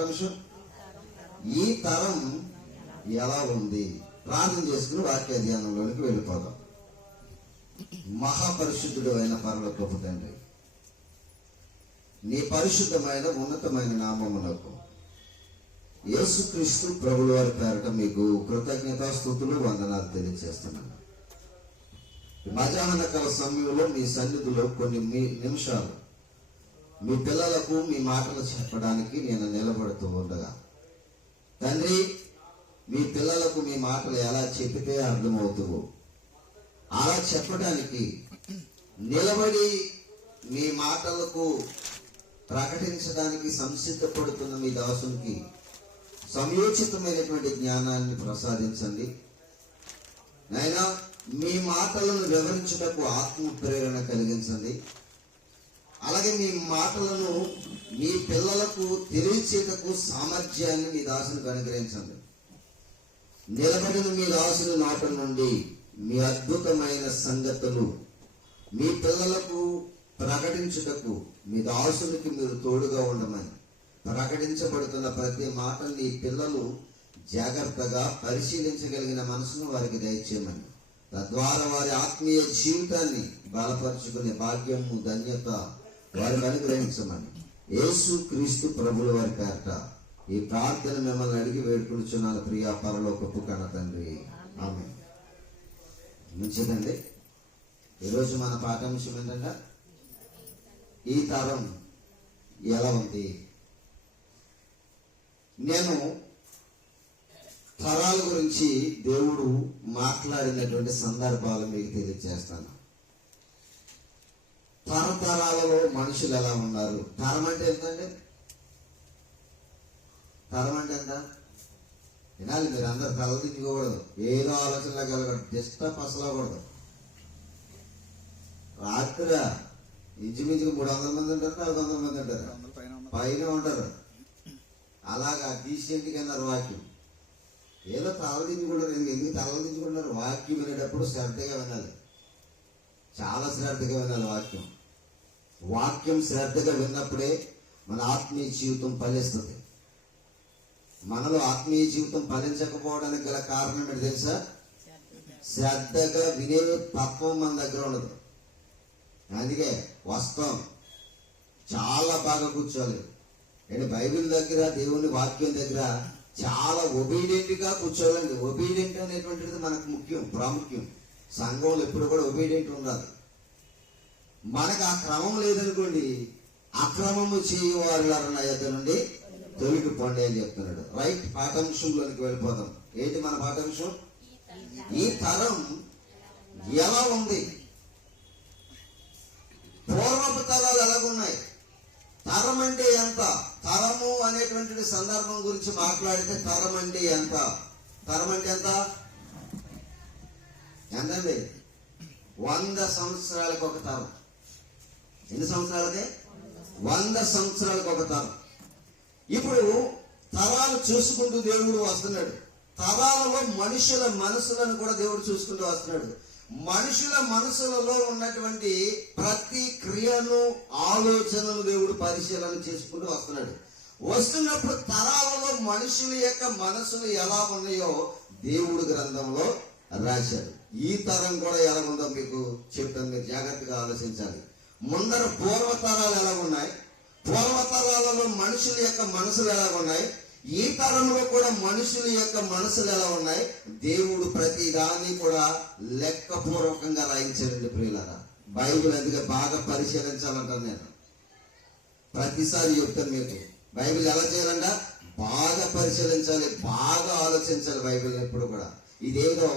పాఠాంశం? ఈ తరం ఎలా ఉంది? ప్రార్థన చేసుకుని వాక్య ధ్యానంలోనికి వెళ్ళిపోదాం. మహాపరిశుద్ధుడు అయిన పరలోకపు తండ్రి, నీ పరిశుద్ధమైన ఉన్నతమైన నామమునకు యేసుక్రీస్తు ప్రభుల వారి పేరట మీకు కృతజ్ఞతాస్తుతులు, వందనాలు తెలియజేస్తున్నాను. మధ్యాహ్న కాల సమయంలో మీ సన్నిధిలో కొన్ని నిమిషాలు మీ పిల్లలకు మీ మాటలు చెప్పడానికి నేను నిలబడుతూ ఉండగా, తండ్రి, మీ పిల్లలకు మీ మాటలు ఎలా చెప్పితే అర్థమవుతావో అలా చెప్పడానికి నిలబడి మీ మాటలకు ప్రకటించడానికి సంసిద్ధపడుతున్న మీ దాసునికి సమయోచితమైనటువంటి జ్ఞానాన్ని ప్రసాదించండి నాయనా. మీ మాటలను వివరించుటకు ఆత్మ ప్రేరణ కలిగించండి. అలాగే మీ మాటలను మీ పిల్లలకు తెలియచేటకు సామర్థ్యాన్ని మీ దాసునికి అనుగ్రహించండి. నిలబడిన మీ దాసుని నాటం నుండి మీ అద్భుతమైన సంగతులు మీ పిల్లలకు ప్రకటించుటకు మీ దాసునికి మీరు తోడుగా ఉండమని, ప్రకటించబడుతున్న ప్రతి మాటని పిల్లలు జాగ్రత్తగా పరిశీలించగలిగిన మనసును వారికి దయచేయమని, తద్వారా వారి ఆత్మీయ జీవితాన్ని బలపరుచుకునే భాగ్యము, ధన్యత వారికి అనుగ్రహించమని యేసు క్రీస్తు ప్రభుల వారి పేరట ఈ ప్రార్థన మిమ్మల్ని అడిగి వేడుకుంటున్నాను ప్రియా పరలోకపు కన్న తండ్రి, ఆమేన్. మంచిదండి. ఈరోజు మన పాఠాంశం ఏంటంటే ఈ తరం ఎలా ఉంది. నేను తరాల గురించి దేవుడు మాట్లాడినటువంటి సందర్భాలు మీకు తెలియజేస్తాను. తరతరాలలో మనుషులు ఎలా ఉన్నారు. తరం అంటే ఎంతండి? తరం అంటే ఎంత వినాలి మీరు అందరు. తలదించుకోకూడదు, ఏదో ఆలోచనలా కలగదు, డిస్టర్బ్ అసలు అవ్వకూడదు. రాత్రి ఇంచుమించుకు 300 మంది ఉంటారు, 400 మంది ఉంటారు, పైన ఉంటారు. అలాగా డీసెంట్గా అన్నారు వాక్యం. ఏదో తలదించుకుంటారు. ఎందుకు తలదించుకుంటారు? వాక్యం వినేటప్పుడు శ్రద్ధగా వినాలి, చాలా శ్రద్ధగా వినాలి వాక్యం. వాక్యం శ్రద్ధగా విన్నప్పుడే మన ఆత్మీయ జీవితం ఫలిస్తుంది. మనలో ఆత్మీయ జీవితం ఫలించకపోవడానికి గల కారణం ఏంటి తెలుసా? శ్రద్ధగా వినే తత్వం మన దగ్గర ఉండదు. అందుకే వస్తాం చాలా బాగా కూర్చోవాలి. అంటే బైబిల్ దగ్గర, దేవుని వాక్యం దగ్గర చాలా ఒబీడియంట్గా కూర్చోవాలండి. ఒబీడియంట్ అనేటువంటిది మనకు ముఖ్యం, ప్రాముఖ్యం. సంఘంలో ఎప్పుడు కూడా ఒబీడియంట్ ఉండాలి. మనకు ఆ క్రమం లేదనుకోండి, అక్రమము చేయవారులారా నా యొద్ద నుండి తొలగిపోండి అని చెప్తున్నాడు. రైట్, పాఠాంశంలోనికి వెళ్ళిపోతాం. ఏంటి మన పాఠాంశం? ఈ తరం ఎలా ఉంది? పూర్వపు తరాలు ఎలాగున్నాయి? తరం అంటే ఎంత? తరము అనేటువంటి సందర్భం గురించి మాట్లాడితే తరం అంటే ఎంత? తరం అంటే ఎంత? ఎంతండి? 100 సంవత్సరాలకు ఒక తరం. ఎన్ని సంవత్సరాలకి? 100 సంవత్సరాలకు ఒక తరం. ఇప్పుడు తరాలు చూసుకుంటూ దేవుడు వస్తున్నాడు. తరాలలో మనుషుల మనసులను కూడా దేవుడు చూసుకుంటూ వస్తున్నాడు. మనుషుల మనసులలో ఉన్నటువంటి ప్రతి క్రియను, ఆలోచనలు దేవుడు పరిశీలన చేసుకుంటూ వస్తున్నాడు. వస్తున్నప్పుడు తరాలలో మనుషుల యొక్క మనసులు ఎలా ఉన్నాయో దేవుడు గ్రంథంలో రాశాడు. ఈ తరం కూడా ఎలా ఉందో మీకు చెప్తాను, మీరు జాగ్రత్తగా ఆలోచించాలి. ముందర పూర్వతరాలు ఎలా ఉన్నాయి, పూర్వతరాలలో మనుషుల యొక్క మనసులు ఎలా ఉన్నాయి, ఈ తరంలో కూడా మనుషుల యొక్క మనసులు ఎలా ఉన్నాయి, దేవుడు ప్రతి దాన్ని కూడా లెక్కపూర్వకంగా రాయించాడండి ప్రియులారా. బైబిల్ అందుకే బాగా పరిశీలించాలంటాను నేను. ప్రతిసారి చెప్తాను మీకు, బైబిల్ ఎలా చేయాలంట? బాగా పరిశీలించాలి, బాగా ఆలోచించాలి బైబిల్ ఎప్పుడు కూడా. ఇదేదో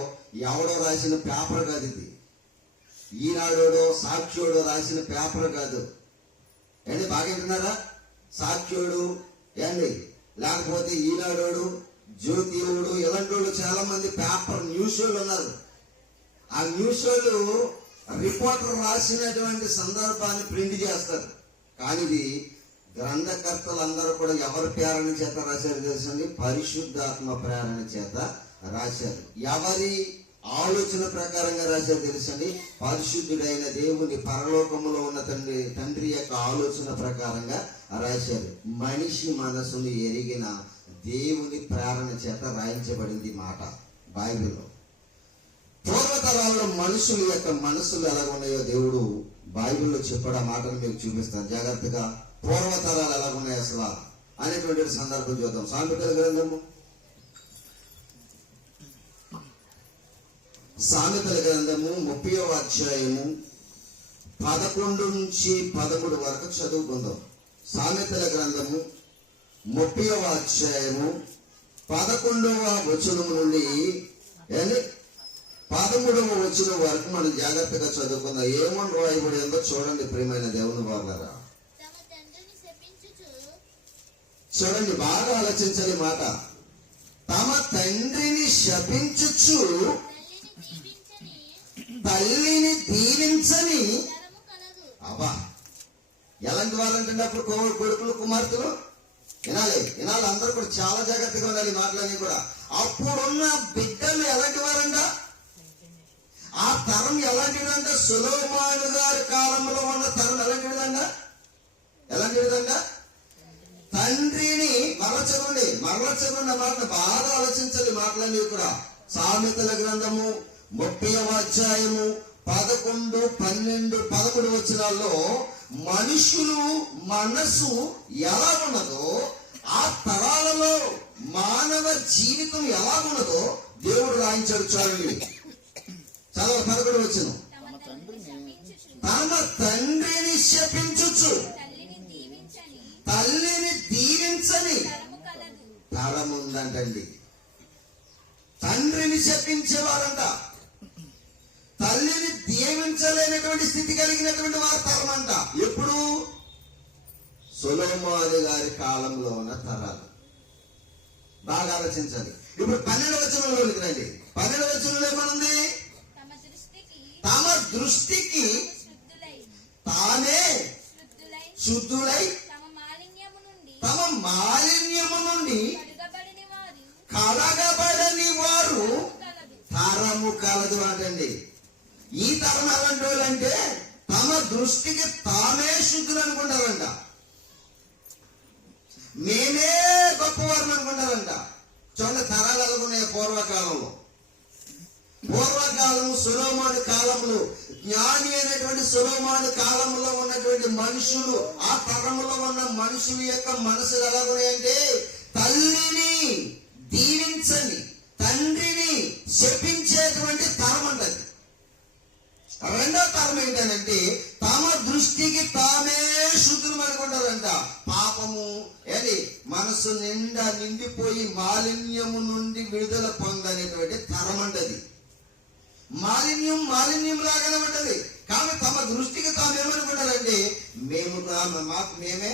ఎవడో రాసిన పేపర్ కాదు, ఇది ఈనాడోడో సాక్షియోడో రాసిన పేపర్ కాదు. ఏంటి బాగా వింటున్నారా? సాక్షియోడు ఏంటి, లేకపోతే ఈనాడోడు, జ్యోతియోడు, ఇలాంటి వాళ్ళు చాలా మంది పేపర్ న్యూస్ వాళ్ళు ఉన్నారు. ఆ న్యూస్ వాళ్ళు రిపోర్టర్ రాసినటువంటి సందర్భాన్ని ప్రింట్ చేస్తారు. కానీ ఇది గ్రంథకర్తలందరూ కూడా ఎవరి ప్రేరణ చేత రాశారు తెలుసండి? పరిశుద్ధాత్మ ప్రేరణ చేత రాశారు. ఎవరి ఆలోచన ప్రకారంగా రాశారు తెలుసండి. పరిశుద్ధుడైన దేవుని పరలోకములో ఉన్న తండ్రి యొక్క ఆలోచన ప్రకారంగా రాశారు. మనిషి మనసును ఎరిగిన దేవుని ప్రేరణ చేత రాయించబడింది మాట బైబిల్లో. పూర్వతరాల్లో మనుషుల యొక్క మనసులు ఎలా ఉన్నాయో దేవుడు బైబిల్లో చెప్పాడు. ఆ మాటను మీకు చూపిస్తాను జాగ్రత్తగా. పూర్వతరాలు ఎలా ఉన్నాయి అసలు అనేటువంటి సందర్భం చూద్దాం. సామెతల గ్రంథము, సామెతల గ్రంథము 30వ అధ్యాయము 11 నుంచి 13 వరకు చదువుకుందాం. సామెతల గ్రంథము 30వ అధ్యాయము 11వ వచనం నుండి 13వ వచనం వరకు మనం జాగ్రత్తగా చదువుకుందాం. ఏమని రాయబడి ఉందో చూడండి ప్రియమైన దేవుని వారలారా. చూడండి, బాగా ఆలోచించాలి మాట. తమ తండ్రిని శపించుచు తల్లిని దీవించని. అబ్బా, ఎలాంటి వారంటే అప్పుడు కొడుకులు కుమార్తెలు వినాలి. అందరూ కూడా చాలా జాగ్రత్తగా ఉండాలి మాటలన్నీ కూడా. అప్పుడున్న బిడ్డలు ఎలాంటి వారంట? ఆ తరం ఎలాంటిదంట? సొలొమోను గారి కాలంలో ఉన్న తరం ఎలాంటిదంట? తండ్రిని మరచకండి మాటను బాగా ఆలోచించాలి మాటలన్నీ కూడా. సామెతల గ్రంథము 30వ అధ్యాయము 11, 12, 13 వచనాల్లో మనుషులు మనసు ఎలా ఉన్నదో, ఆ తరాలలో మానవ జీవితం ఎలా ఉన్నదో దేవుడు రాయించాడు. చూడండి, చదవ 11 వచనం. తమ తండ్రిని శపించుచు తల్లిని దీవించని తరం ఉందంటండి. తండ్రిని శపించేవారంట, తల్లిని దీవించలేనటువంటి స్థితి కలిగినటువంటి వారి తరం అంట. ఎప్పుడు? సొలొమోను గారి కాలంలో ఉన్న తరాలు. బాగా ఆలోచించాలి. ఇప్పుడు 12వ వచనంలోకి రండి. 12వ వచనంలో ఏమనుంది? తమ దృష్టికి తానే శుద్ధులై తమ మాలిన్యము నుండి కడగబడని వారు తరము కలదు అంటండి. ఈ తరం ఎలాంటి వాళ్ళు అంటే తమ దృష్టికి తామే శుద్ధులు అనుకుంటారంట. మేమే గొప్పవారు అనుకుంటారంట. చూడండి, తరాలు ఎలాగున్నాయి పూర్వకాలంలో. పూర్వకాలము సొలొమోను కాలంలో, జ్ఞాని అయినటువంటి సొలొమోను కాలంలో ఉన్నటువంటి మనుషులు, ఆ తరంలో ఉన్న మనుషుల యొక్క మనసులు ఎలాగున్నాయంటే తల్లిని దీవించని తండ్రిని శపించేటువంటి తరం అంటది. రెండో తరం ఏంటంటే తమ దృష్టికి తామే శుద్ధులు అనుకుంటారంట. పాపము మనసు నిండిపోయి మాలిన్యము నుండి విడుదల పొందనేటువంటి తరం అంటది. మాలిన్యం లాగానే ఉంటది. కానీ తమ దృష్టికి తాము ఏమనుకుంటారంటే మేమే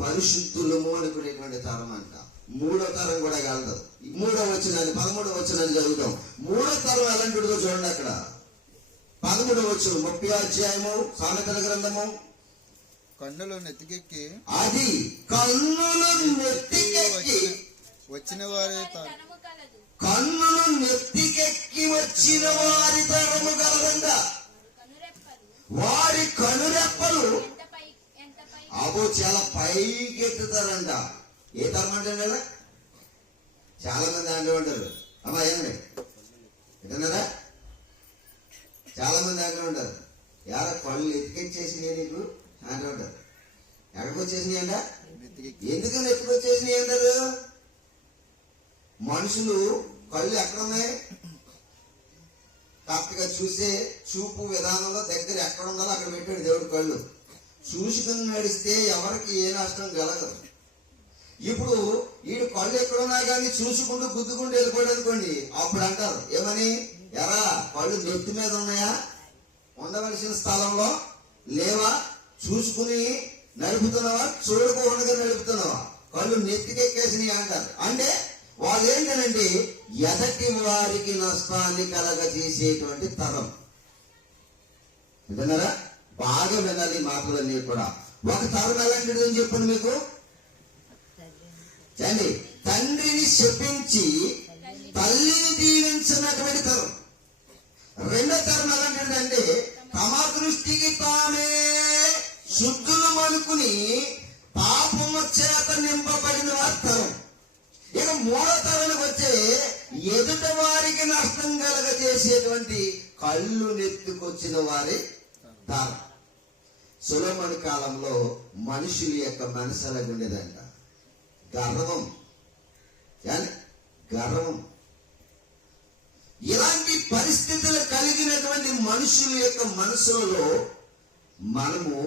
పరిశుద్ధులము అనుకునేటువంటి తరం అంట. మూడో తరం కూడా కలదు. 3వ వచనాన్ని 13వ వచనాన్ని చదువుతాం. మూడో తరం ఎలాంటిదో చూడండి. అక్కడ 13వ వచనం 30వ అధ్యాయము సామెతల గ్రంథము. కన్నులు నెత్తికెక్కి అది కన్నులు నెత్తికెక్కి వచ్చిన వారి కన్నులు నెత్తికెక్కి వచ్చిన వారి తరము కలదంట. వారి కనురెప్పలు చాలా పైకెత్తుతారంట. ఏ తరం అంటే కదా చాలా మంది అంటూ ఉంటారు. అమ్మా ఏమండి ఏంటన్నారా? చాలా మంది అంటూ ఉంటారు, యార కళ్ళు ఎత్తికెచ్చేసినాయి నీకు అంటూ ఉంటారు. ఎక్కడికి వచ్చేసినాయి అంట? ఎందుకని ఎప్పుడు వచ్చేసినాయి అంటారు? మనుషులు కళ్ళు ఎక్కడున్నాయి? కరెక్ట్గా చూసే చూపు విధానంలో దగ్గర ఎక్కడ ఉండాలో అక్కడ పెట్టాడు దేవుడు కళ్ళు. చూసుకుని నడిస్తే ఎవరికి ఏ నష్టం కలగదు. ఇప్పుడు వీడు కళ్ళు ఎక్కడున్నా కానీ చూసుకుంటూ గుద్దుకుంటూ వెళ్ళిపోయాడు అనుకోండి, అప్పుడు అంటారు ఏమని? ఎరా కళ్ళు నెత్తి మీద ఉన్నాయా? ఉండవలసిన స్థలంలో లేవా? చూసుకుని నడుపుతున్నావా? చూడకుండా నడుపుతున్నావా? కళ్ళు నెత్తికెక్కేసినాయి అంటారు. అంటే వాళ్ళు ఏంటంటే ఎదటి వారికి నష్టాన్ని కలగజేసేటువంటి తరం. విన్నారా? బాగా వినాలి మాటలన్నీ కూడా. ఒక తరం ఎలాంటిదని చెప్పండి మీకు. తండ్రిని శపించి తల్లిని దీవించినటువంటి తరం. తనంటికి తామే శుద్ధులు అనుకుని పాపము చేత నింపబడిన వారి తరం. ఇక మూడో తరానికి వచ్చే ఎదుట వారికి నష్టం కలగజేసేటువంటి కళ్ళు నెత్తుకొచ్చిన వారి తరం. సొలొమోను కాలంలో మనుషుల యొక్క మనసు అలాగ ఉండేదంట. గర్వం, గర్వం. ఇలాంటి పరిస్థితులు కలిగినటువంటి మనుషుల యొక్క మనసులలో మనము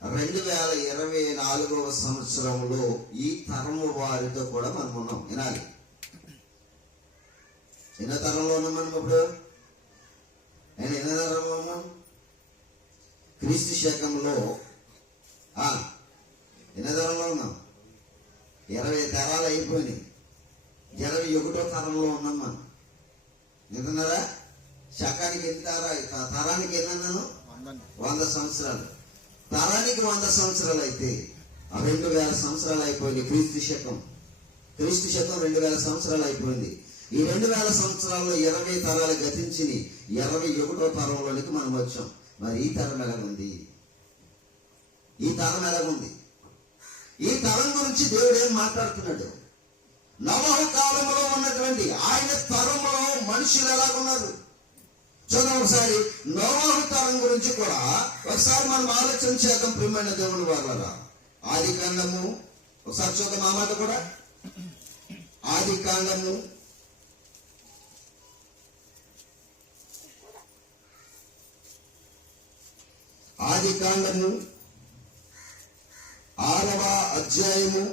2024వ సంవత్సరంలో ఈ తరము వారితో కూడా మనం ఉన్నాం. వినాలి, ఎన్నో తరంలో ఉన్నాం మనం ఇప్పుడు? ఎన్నో తరంలో ఉన్నాం? క్రీస్తు శకంలో ఎన్నో తరంలో ఉన్నాం? 20 తరాలు అయిపోయినాయి. 21వ తరంలో ఉన్నాం మనం. నిజన్నారా? శకానికి ఎన్ని తరానికి ఎన్నన్నాను? 100 సంవత్సరాలు. తరానికి 100 సంవత్సరాలు అయితే 2000 సంవత్సరాలు అయిపోయింది. క్రీస్తు శకం 2000 సంవత్సరాలు అయిపోయింది. ఈ 2000 సంవత్సరాల్లో 20 తరాలు గతించి 21వ తరంలోనికి మనం వచ్చాం. మరి ఈ తరం ఎలాగుంది? ఈ తరం ఎలాగుంది? ఈ తరం గురించి దేవుడు ఏం మాట్లాడుతున్నాడు? నోవహు కాలంలో ఉన్నటువంటి ఆయన తరంలో మనుషులు ఎలాగున్నారు చూద్దాం ఒకసారి. నోవహు తరం గురించి కూడా ఒకసారి మనం ఆలోచన చేద్దాం. ప్రియమైన దేవుని వారలారా, ఆది కాండము ఒకసారి చూద్దాం. ఆ మాట కూడా ఆది కాండము 6వ అధ్యాయము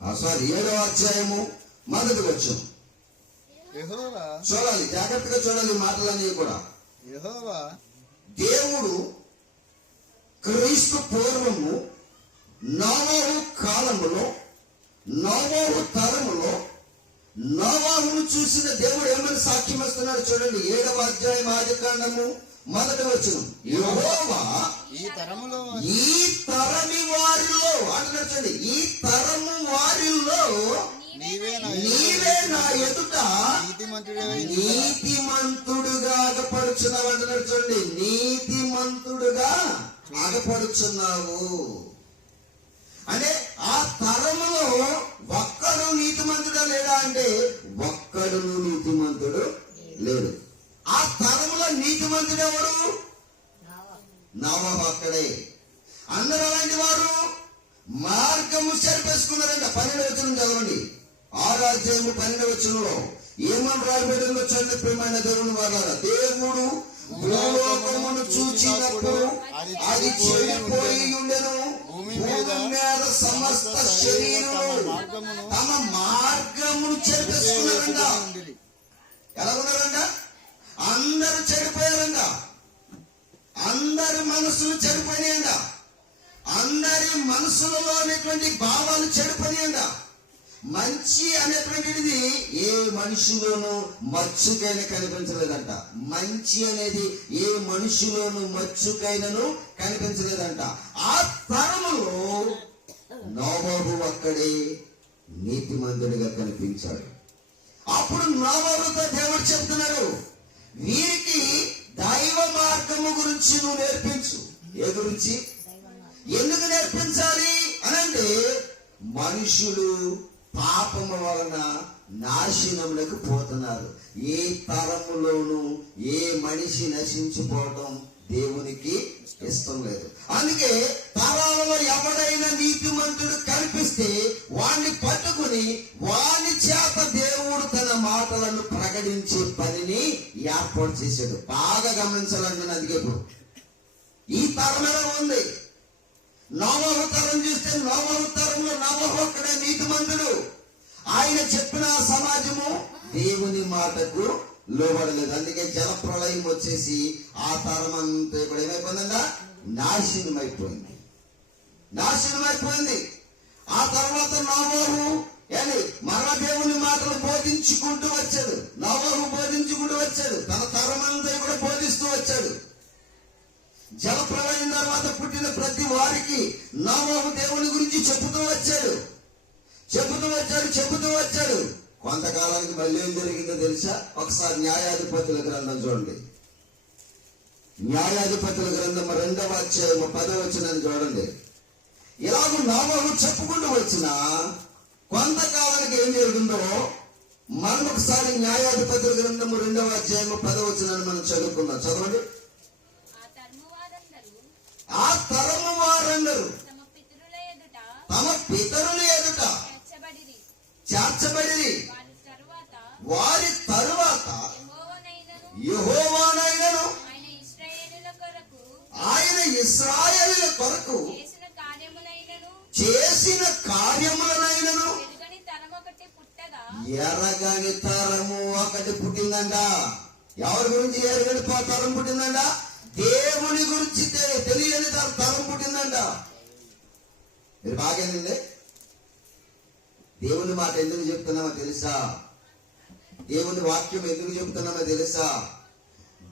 7వ అధ్యాయము 1వ వచనం. చూడాలి, జాగ్రత్తగా చూడాలి మాటలన్నీ కూడా. యెహోవా దేవుడు క్రీస్తు పూర్వము నోవహు కాలములో నోవహు తరములో నోవహును చూసిన దేవుడు ఏమని సాక్ష్యం ఇస్తున్నాడు చూడండి. 7వ అధ్యాయం ఆది కాండము 1వ వచనం. యెహోవా ఈ తరములో ఈ తరమి వారిలో అంటున్నాడు చూడండి. ఈ తరము వారిలో నీవే నా ఎదుట నీతిమంతుడుగా అగపడుచున్నావు అంటున్నాడు చూడండి. నీతిమంతుడుగా అగపడుచున్నావు అంటే ఆ తరములో ఒక్కడు నీతిమంతుడా లేడా అంటే ఒక్కడు నీతిమంతుడు లేడు. ఆ తరములో నీతిమంతుడు ఎవరు? నోవహు ఒక్కడే. అందరూ అలాంటి వారు మార్గము చెరిపేసుకున్నారంట. 12వ వచనం చదవండి. 6వ అధ్యాయము 12వ వచనంలో ఏమని రాయబడిందో చూడండి. ప్రియమైన దేవుని వారలారా, దేవుడు భూలోకమును చూచినప్పుడు అది చెడిపోయి ఉండెను. భూమి మీద సమస్త శరీరము తమ మార్గమును చెరిపేసుకున్నారంట. ఎలా ఉన్నారంట? అందరూ చెడిపోయారంట. అందరి మనసులు చెడిపోయినాయంట. అందరి మనసులలో అనేటువంటి భావాలు చెడిపోయినాయంట. మంచి అనేటువంటిది ఏ మనిషిలోనూ మచ్చుకైనా కనిపించలేదంట. మంచి అనేది ఏ మనిషిలోనూ మచ్చుకైనను కనిపించలేదంట. ఆ తరములో నోవహు ఒక్కడే నీతిమంతుడిగా కనిపించాడు. అప్పుడు నోవహుతో దేవుడు చెప్తున్నాడు, వీరికి దైవ మార్గము గురించి నువ్వు నేర్పించు. ఏ గురించి? ఎందుకు నేర్పించాలి అనంటే మనుషులు పాపము వలన నాశనములకు పోతున్నారు. ఏ తరములోనూ ఏ మనిషి నశించిపోవడం దేవునికి ఇష్టం లేదు. అందుకే తరాలలో ఎవడైనా నీతిమంతుడు కనిపిస్తే వాణ్ణి పట్టుకుని వాని చేత దేవుడు తన మాటలను ప్రకటించే పనిని ఏర్పాటు చేశాడు. బాగా గమనించాలంటే అందుకే ఇప్పుడు ఈ తరం ఎలా ఉంది? నోవహు తరం చూస్తే నోవహు తరంలో నోవహు ఒక్కడే నీతిమంతుడు. ఆయన చెప్పిన సమాజము దేవుని మాటకు లోబడలేదు. అందుకే జల ప్రళయం వచ్చేసి ఆ తరం అంతా ఇప్పుడు ఏమైపోయిందంట? నాశనమైపోయింది. ఆ తర్వాత నోవహు మరణ దేవుని మాటలు బోధించుకుంటూ వచ్చాడు. నోవహు బోధించుకుంటూ వచ్చాడు. తన తరం అంతా కూడా బోధిస్తూ వచ్చాడు. జల ప్రళయం తర్వాత పుట్టిన ప్రతి వారికి నోవహు దేవుని గురించి చెబుతూ వచ్చాడు. కొంతకాలానికి మళ్ళీ ఏం జరిగిందో తెలుసా? ఒకసారి న్యాయాధిపతుల గ్రంథం చూడండి. న్యాయాధిపతుల గ్రంథం 2వ అధ్యాయం 10వ వచనాన్ని చూడండి. ఇలాగ నోవహు చెప్పుకుంటూ వచ్చిన కొంతకాలానికి ఏం జరిగిందో మరొకసారి న్యాయాధిపతుల గ్రంథము 2వ అధ్యాయం 10వ వచనాన్ని మనం చదువుకుందాం. చదవండి. ఆ తరము వారందరూ తమ పితరుల ఎదుట చేర్చబడిరి. వారి తరువాత యెహోవానైనను ఆయన ఇశ్రాయేలుల కొరకు చేసిన కార్యములనైనను ఎరగని తరము ఒకటి పుట్టిందంట. ఎవరి గురించి ఎరగని తరం పుట్టిందంట? దేవుని గురించి తెలియని తరం పుట్టిందంట. మీరు బాగేనండి. దేవుని మాట ఎందుకు చెప్తున్నామో తెలుసా? దేవుని వాక్యం ఎందుకు చెప్తున్నామో తెలుసా?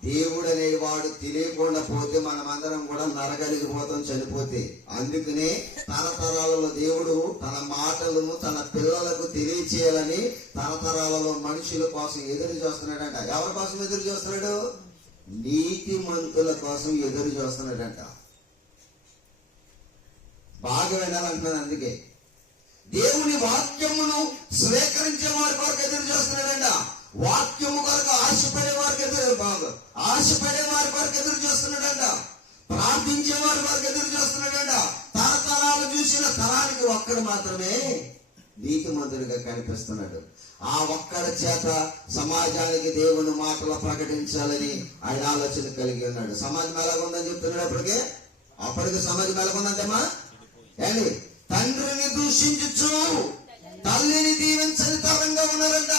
దేవుడు అనేవాడు తెలియకుండా పోతే మనమందరం కూడా నరగలిగి పోతాం చనిపోతే. అందుకనే తరతరాలలో దేవుడు తన మాటలను తన పిల్లలకు తెలియచేయాలని తరతరాలలో మనుషుల కోసం ఎదురు చూస్తున్నాడంట. ఎవరి కోసం ఎదురు చూస్తున్నాడు? నీతిమంతుల కోసం ఎదురు చూస్తున్నాడంట. బాగా వినాలంటున్నాను. అందుకే దేవుని వాక్యమును స్వీకరించే వారి కొరకు ఎదురు చూస్తున్నాడంట. వాక్యము కొరకు ఆశపడే వారికి ఆశపడే వారి కొరకు ఎదురు చూస్తున్నాడంట. ప్రార్థించే వారి కొరకు ఎదురు చూస్తున్నాడంట. తరతరాలు చూసిన తరానికి ఒక్కడు మాత్రమే నీతిమంతుడిగా కనిపిస్తున్నాడు. ఆ ఒక్కడి చేత సమాజానికి దేవుని మాటలు ప్రకటించాలని ఆయన ఆలోచన కలిగి ఉన్నాడు. సమాజం ఎలాగుందని చెప్తున్నాడు. అప్పటికి సమాజం ఎలాగుందంటమ్మా? ఏంటి? తండ్రిని దూషించు తల్లిని దీవించని తరంగా ఉన్నారంట.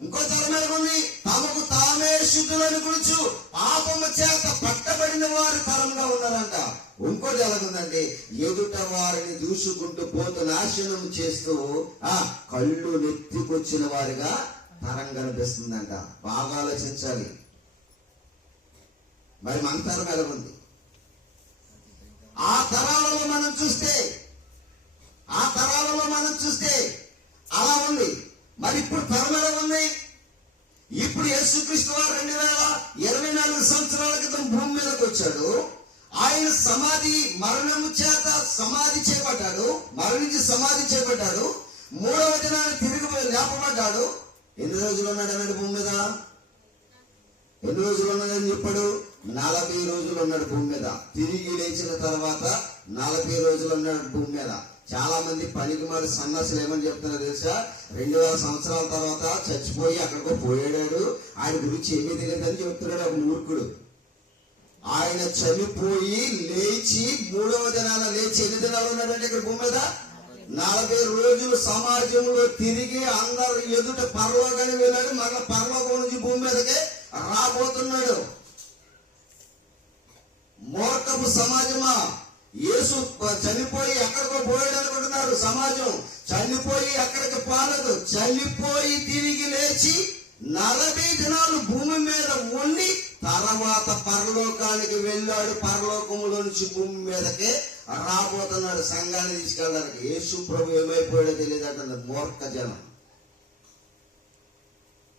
ఇంకో తరం ఎలాగుంది? తమకు తామే శుద్ధులను గురించి పాపము చేత పట్టబడిన వారి తరంగా ఉన్నారంట. ఇంకోటి ఎలాగుందంటే ఎదుట వారిని దూసుకుంటూ పోతూ నాశనం చేస్తూ కళ్ళు నెత్తికొచ్చిన వారిగా తరం కనిపిస్తుందంట. బాగా ఆలోచించాలి. మరి మన తరం ఎలాగుంది? ఆ తరాలలో మనం చూస్తే అలా ఉంది. మరి ఇప్పుడు తరం ఎలా ఉంది? ఇప్పుడు యేసుక్రీస్తు వారు 2024 సంవత్సరాల క్రితం భూమి మీదకి వచ్చాడు. ఆయన మరణము చేత సమాధి చేయబడ్డాడు. మరణించి సమాధి చేయబడ్డాడు. 3వ దినాన్ని తిరిగి లేపబడ్డాడు. ఎన్ని రోజులు ఉన్నాడు అన్నాడు భూమి మీద? ఎన్ని రోజులు ఉన్నాడని చెప్పాడు? 40 రోజులు ఉన్నాడు భూమి మీద. తిరిగి లేచిన తర్వాత 40 రోజులు ఉన్నాడు భూమి మీద. చాలా మంది పనికి మారి సన్నాసులు ఏమని చెప్తున్నారు తెలుసా? 2000 సంవత్సరాల తర్వాత చచ్చిపోయి అక్కడికో పోయాడు, ఆయన గురించి ఏమీ తెలియదని చెప్తున్నాడు ఒక మూర్ఖుడు. ఆయన చనిపోయి లేచి 3వ దినాన లేచి ఎన్ని దినాలు ఉన్నాడంటే ఇక్కడ భూమి మీద? 40 రోజులు సమాజంలో తిరిగి అందరు ఎదుట పరలోకానికి వెళ్ళాడు. మళ్ళీ పరలోకం నుంచి భూమి మీదకే రాబోతున్నాడు. మూర్ఖపు సమాజమా! యేసు చనిపోయి ఎక్కడికో పోయాడు అనుకుంటున్నారు. సమాజం చనిపోయి ఎక్కడికి పోలేదు. చనిపోయి తిరిగి లేచి 40 దినాలు భూమి మీద ఉండి తర్వాత పరలోకానికి వెళ్ళాడు. పరలోకములో నుంచి భూమి మీదకే రాబోతున్నాడు సంఘాన్ని తీసుకెళ్ళడానికి. యేసు ప్రభు ఏమైపోయాడో తెలియదంట మూర్ఖ జనం.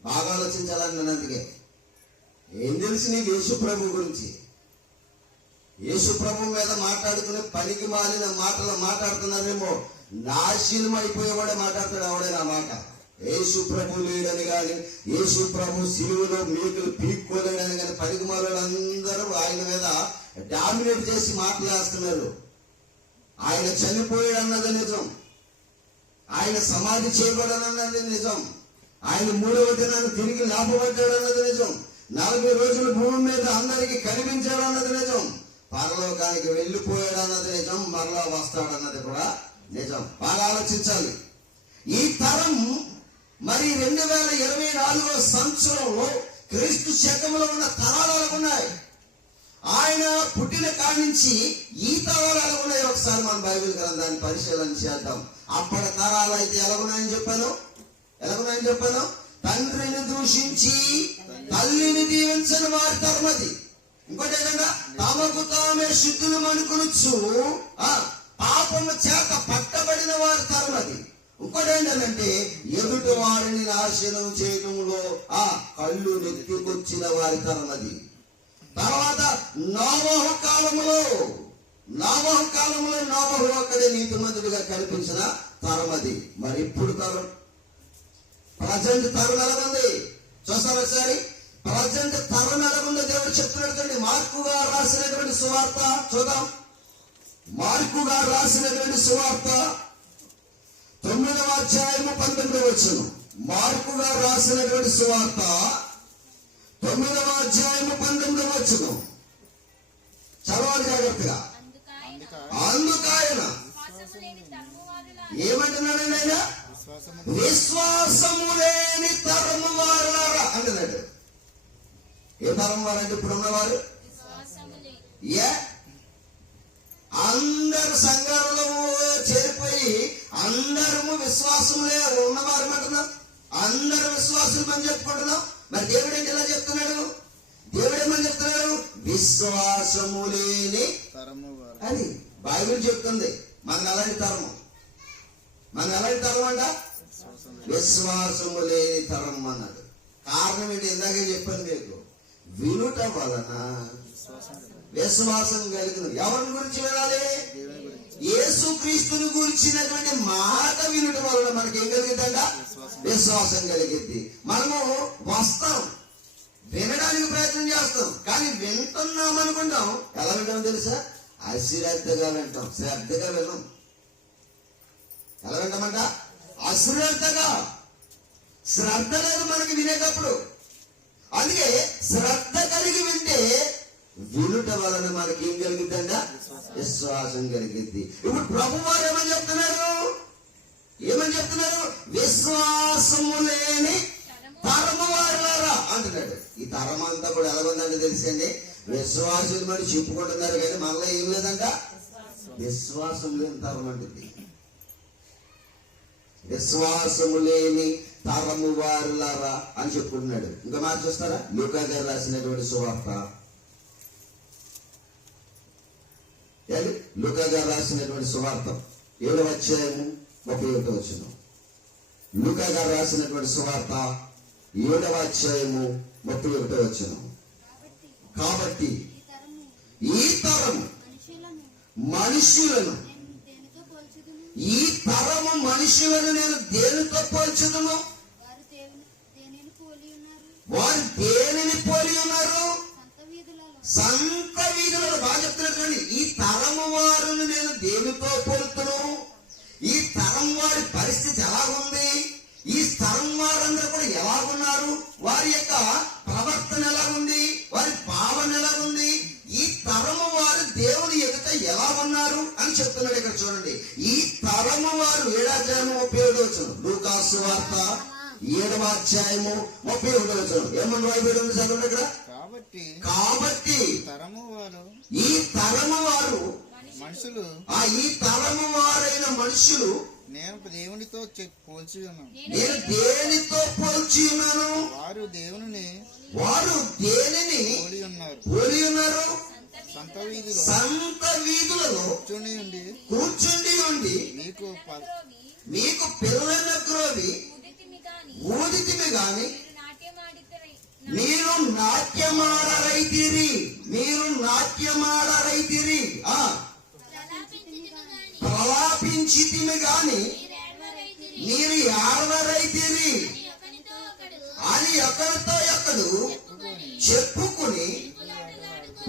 బాగా ఆలోచించాలని. అందుకే ఏం తెలుసు నీకు యేసు ప్రభు గురించి? యేసు ప్రభు మీద మాట్లాడుకునే పనికి మాలిన మాటలు మాట్లాడుతున్నారేమో. నాశనం అయిపోయేవాడే మాట్లాడతాడు ఎవడైనా మాట. యేసు ప్రభు లేడని కానీ, యేసు ప్రభు సిలువలో మేకులు పీక్కోలేడని కానీ పనికి మాలందరూ ఆయన మీద డామినేట్ చేసి మాట్లాడుతున్నారు. ఆయన చనిపోయాడు అన్నది నిజం. ఆయన సమాధి చేయబడనన్నది నిజం. ఆయన 3వ దినాన్ని తిరిగి లేపబడ్డాడు అన్నది నిజం. 40 రోజులు భూమి మీద అందరికి కనిపించాడు అన్నది నిజం. పరలోకానికి వెళ్ళిపోయాడు అన్నది నిజం. మరలా వస్తాడు అన్నది కూడా నిజం. బాగా ఆలోచించాలి. ఈ తరం మరి 2024 సంవత్సరంలో క్రీస్తు శకంలో ఉన్న తరాలు ఎలాగున్నాయి? ఆయన పుట్టిన కాడి నుంచి ఈ తరాలు ఎలాగున్నాయి? ఒకసారి మన బైబిల్ గ్రంథాన్ని పరిశీలన చేద్దాం. అప్పటి తరాలు అయితే ఎలాగున్నాయని చెప్పాను? తండ్రిని దూషించి తల్లిని దీవించని వారి తరమది. ఇంకోటి ఏంటంటే తమకు తామే శుద్ధులు అనుకొనొచ్చు పాపము చేత పట్టబడిన వారి తరమది. ఇంకోటి ఏంటంటే ఎదుటి వారిని నాశనం చేయడంలో ఆ కళ్ళు నెత్తికొచ్చిన వారి తరం అది. తర్వాత నోవహు కాలంలో నోవహు అక్కడే నీతిమంతుడిగా కనిపించిన తరం అది. మరి ఇప్పుడు తరం, ప్రజెంట్ తరం ఎలా ఉంది చూస్తారు ఒకసారి. ప్రజెంట్ తరం ఎలా ఉందో దేవుడు చెప్తున్నాడు. మార్కు గారు రాసినటువంటి సువార్త చూద్దాం. మార్కు గారు రాసినటువంటి సువార్త 9వ అధ్యాయము 19వ వచనం. మార్కు గారు రాసినటువంటి సువార్త 9వ అధ్యాయము 19వ వచనం. చదవాలి జాగ్రత్తగా. అందుకాయన ఏమంటున్నాడండి? ఆయన విశ్వాసము లేని తరము వారులారా అంటున్నాడు. ఏ తరం వారంటే ఇప్పుడు ఉన్నవారు? అందరు సంఘాలలో చేరిపోయి అందరము విశ్వాసములే ఉన్నవారు అంటున్నాం. అందరు విశ్వాసం అని చెప్పుకుంటున్నాం. మరి దేవుడు ఏంటి ఇలా చెప్తున్నాడు? దేవుడు ఏమని చెప్తున్నాడు? విశ్వాసము లేని అని బైబిల్ చెప్తుంది. మనకు అలాంటి తరము, మనకు అలాంటి తరం అంట విశ్వాసము లేని తరం అన్నాడు. కారణం ఏంటి? ఇందాకే చెప్పాను మీకు. వినుట వలన విశ్వాసం కలిగిన. ఎవరిని గురించి వినాలి? యేసుక్రీస్తుని గురించినటువంటి మాట వినుట వలన మనకి ఏం కలిగిద్దంట? విశ్వాసం కలిగిద్ది. మనము వస్తాం, వినడానికి ప్రయత్నం చేస్తాం, కానీ వింటున్నాం అనుకుంటాం. ఎలా వింటాం తెలుసా? అశ్రద్ధగా వింటాం, శ్రద్ధగా విన్నాం. ఎలా వింటామంట? అశ్రద్ధగా. శ్రద్ధ లేదు మనకి వినేటప్పుడు. అందుకే శ్రద్ధ కలిగి వింటే వినుట వలన మనకి ఏం కలిగిద్దంట? విశ్వాసం కలిగిద్ది. ఇప్పుడు ప్రభు వారు ఏమని చెప్తున్నారు? విశ్వాసము లేని తరము వారులారా అంటున్నాడు. ఈ తరం అంతా కూడా ఎలాగుందంటే తెలిసండి, విశ్వాసులు మరి చెప్పుకుంటున్నారు కానీ మనలో ఏం లేదంట, విశ్వాసం లేని తరం అంటుంది. విశ్వాసము లేని తరము వారులారా అని చెప్పుకుంటున్నాడు. ఇంకా మాట చూస్తారా? లూకా గారు రాసినటువంటి సువార్త, లూకా గారు రాసినటువంటి సువార్త 7వ అధ్యాయము 31వ వచనం. లూకా గారు రాసినటువంటి సువార్త 7వ అధ్యాయము 31వ వచనం. కాబట్టి ఈ తరము మనుషులను నేను దేనితో పోల్చుదును? వారు దేనిని పోలి ఉన్నారు? సంత వీధులలో. బాగా చెప్తున్నారు. ఈ తరము వారిని నేను దేనితో పోలుతును? ఈ తరం వారి పరిస్థితి ఎలా ఉంది? ఈ తరం వారందరూ కూడా ఎలాగున్నారు? వారి యొక్క ప్రవర్తన ఎలా ఉంది? వారి భావన ఎలా ఉంది? ఈ తరము వారు దేవుని ఎదుట ఎలా ఉన్నారు అని చెప్తున్నాడు. ఇక్కడ చూడండి, ఈ తరము వారు 7వ అధ్యాయము 37వ వచనం. లూకా సువార్త 7వ అధ్యాయము 37వ వచనం. ఏమన్నా రాయబడి ఉంది చదవండి ఇక్కడ. కాబట్టి ఈ తరము వారు మనుషులు, ఈ తరము వారైన మనుషులు నేను దేవునితో పోల్చి ఉన్నాను. నేను దేనితో పోల్చి ఉన్నాను? వారు దేనిని పోలి ఉన్నారు? సంత వీధులలో కూర్చుండి ఉండి మీకు పిల్లల క్రోవి ఊదితిమి గాని మీరు నాట్యమాడరైతిరి. ప్రలాపించితిమి గాని మీరు ఏడవరైతిరి అని ఒకరితో ఒకడు చెప్పుకుని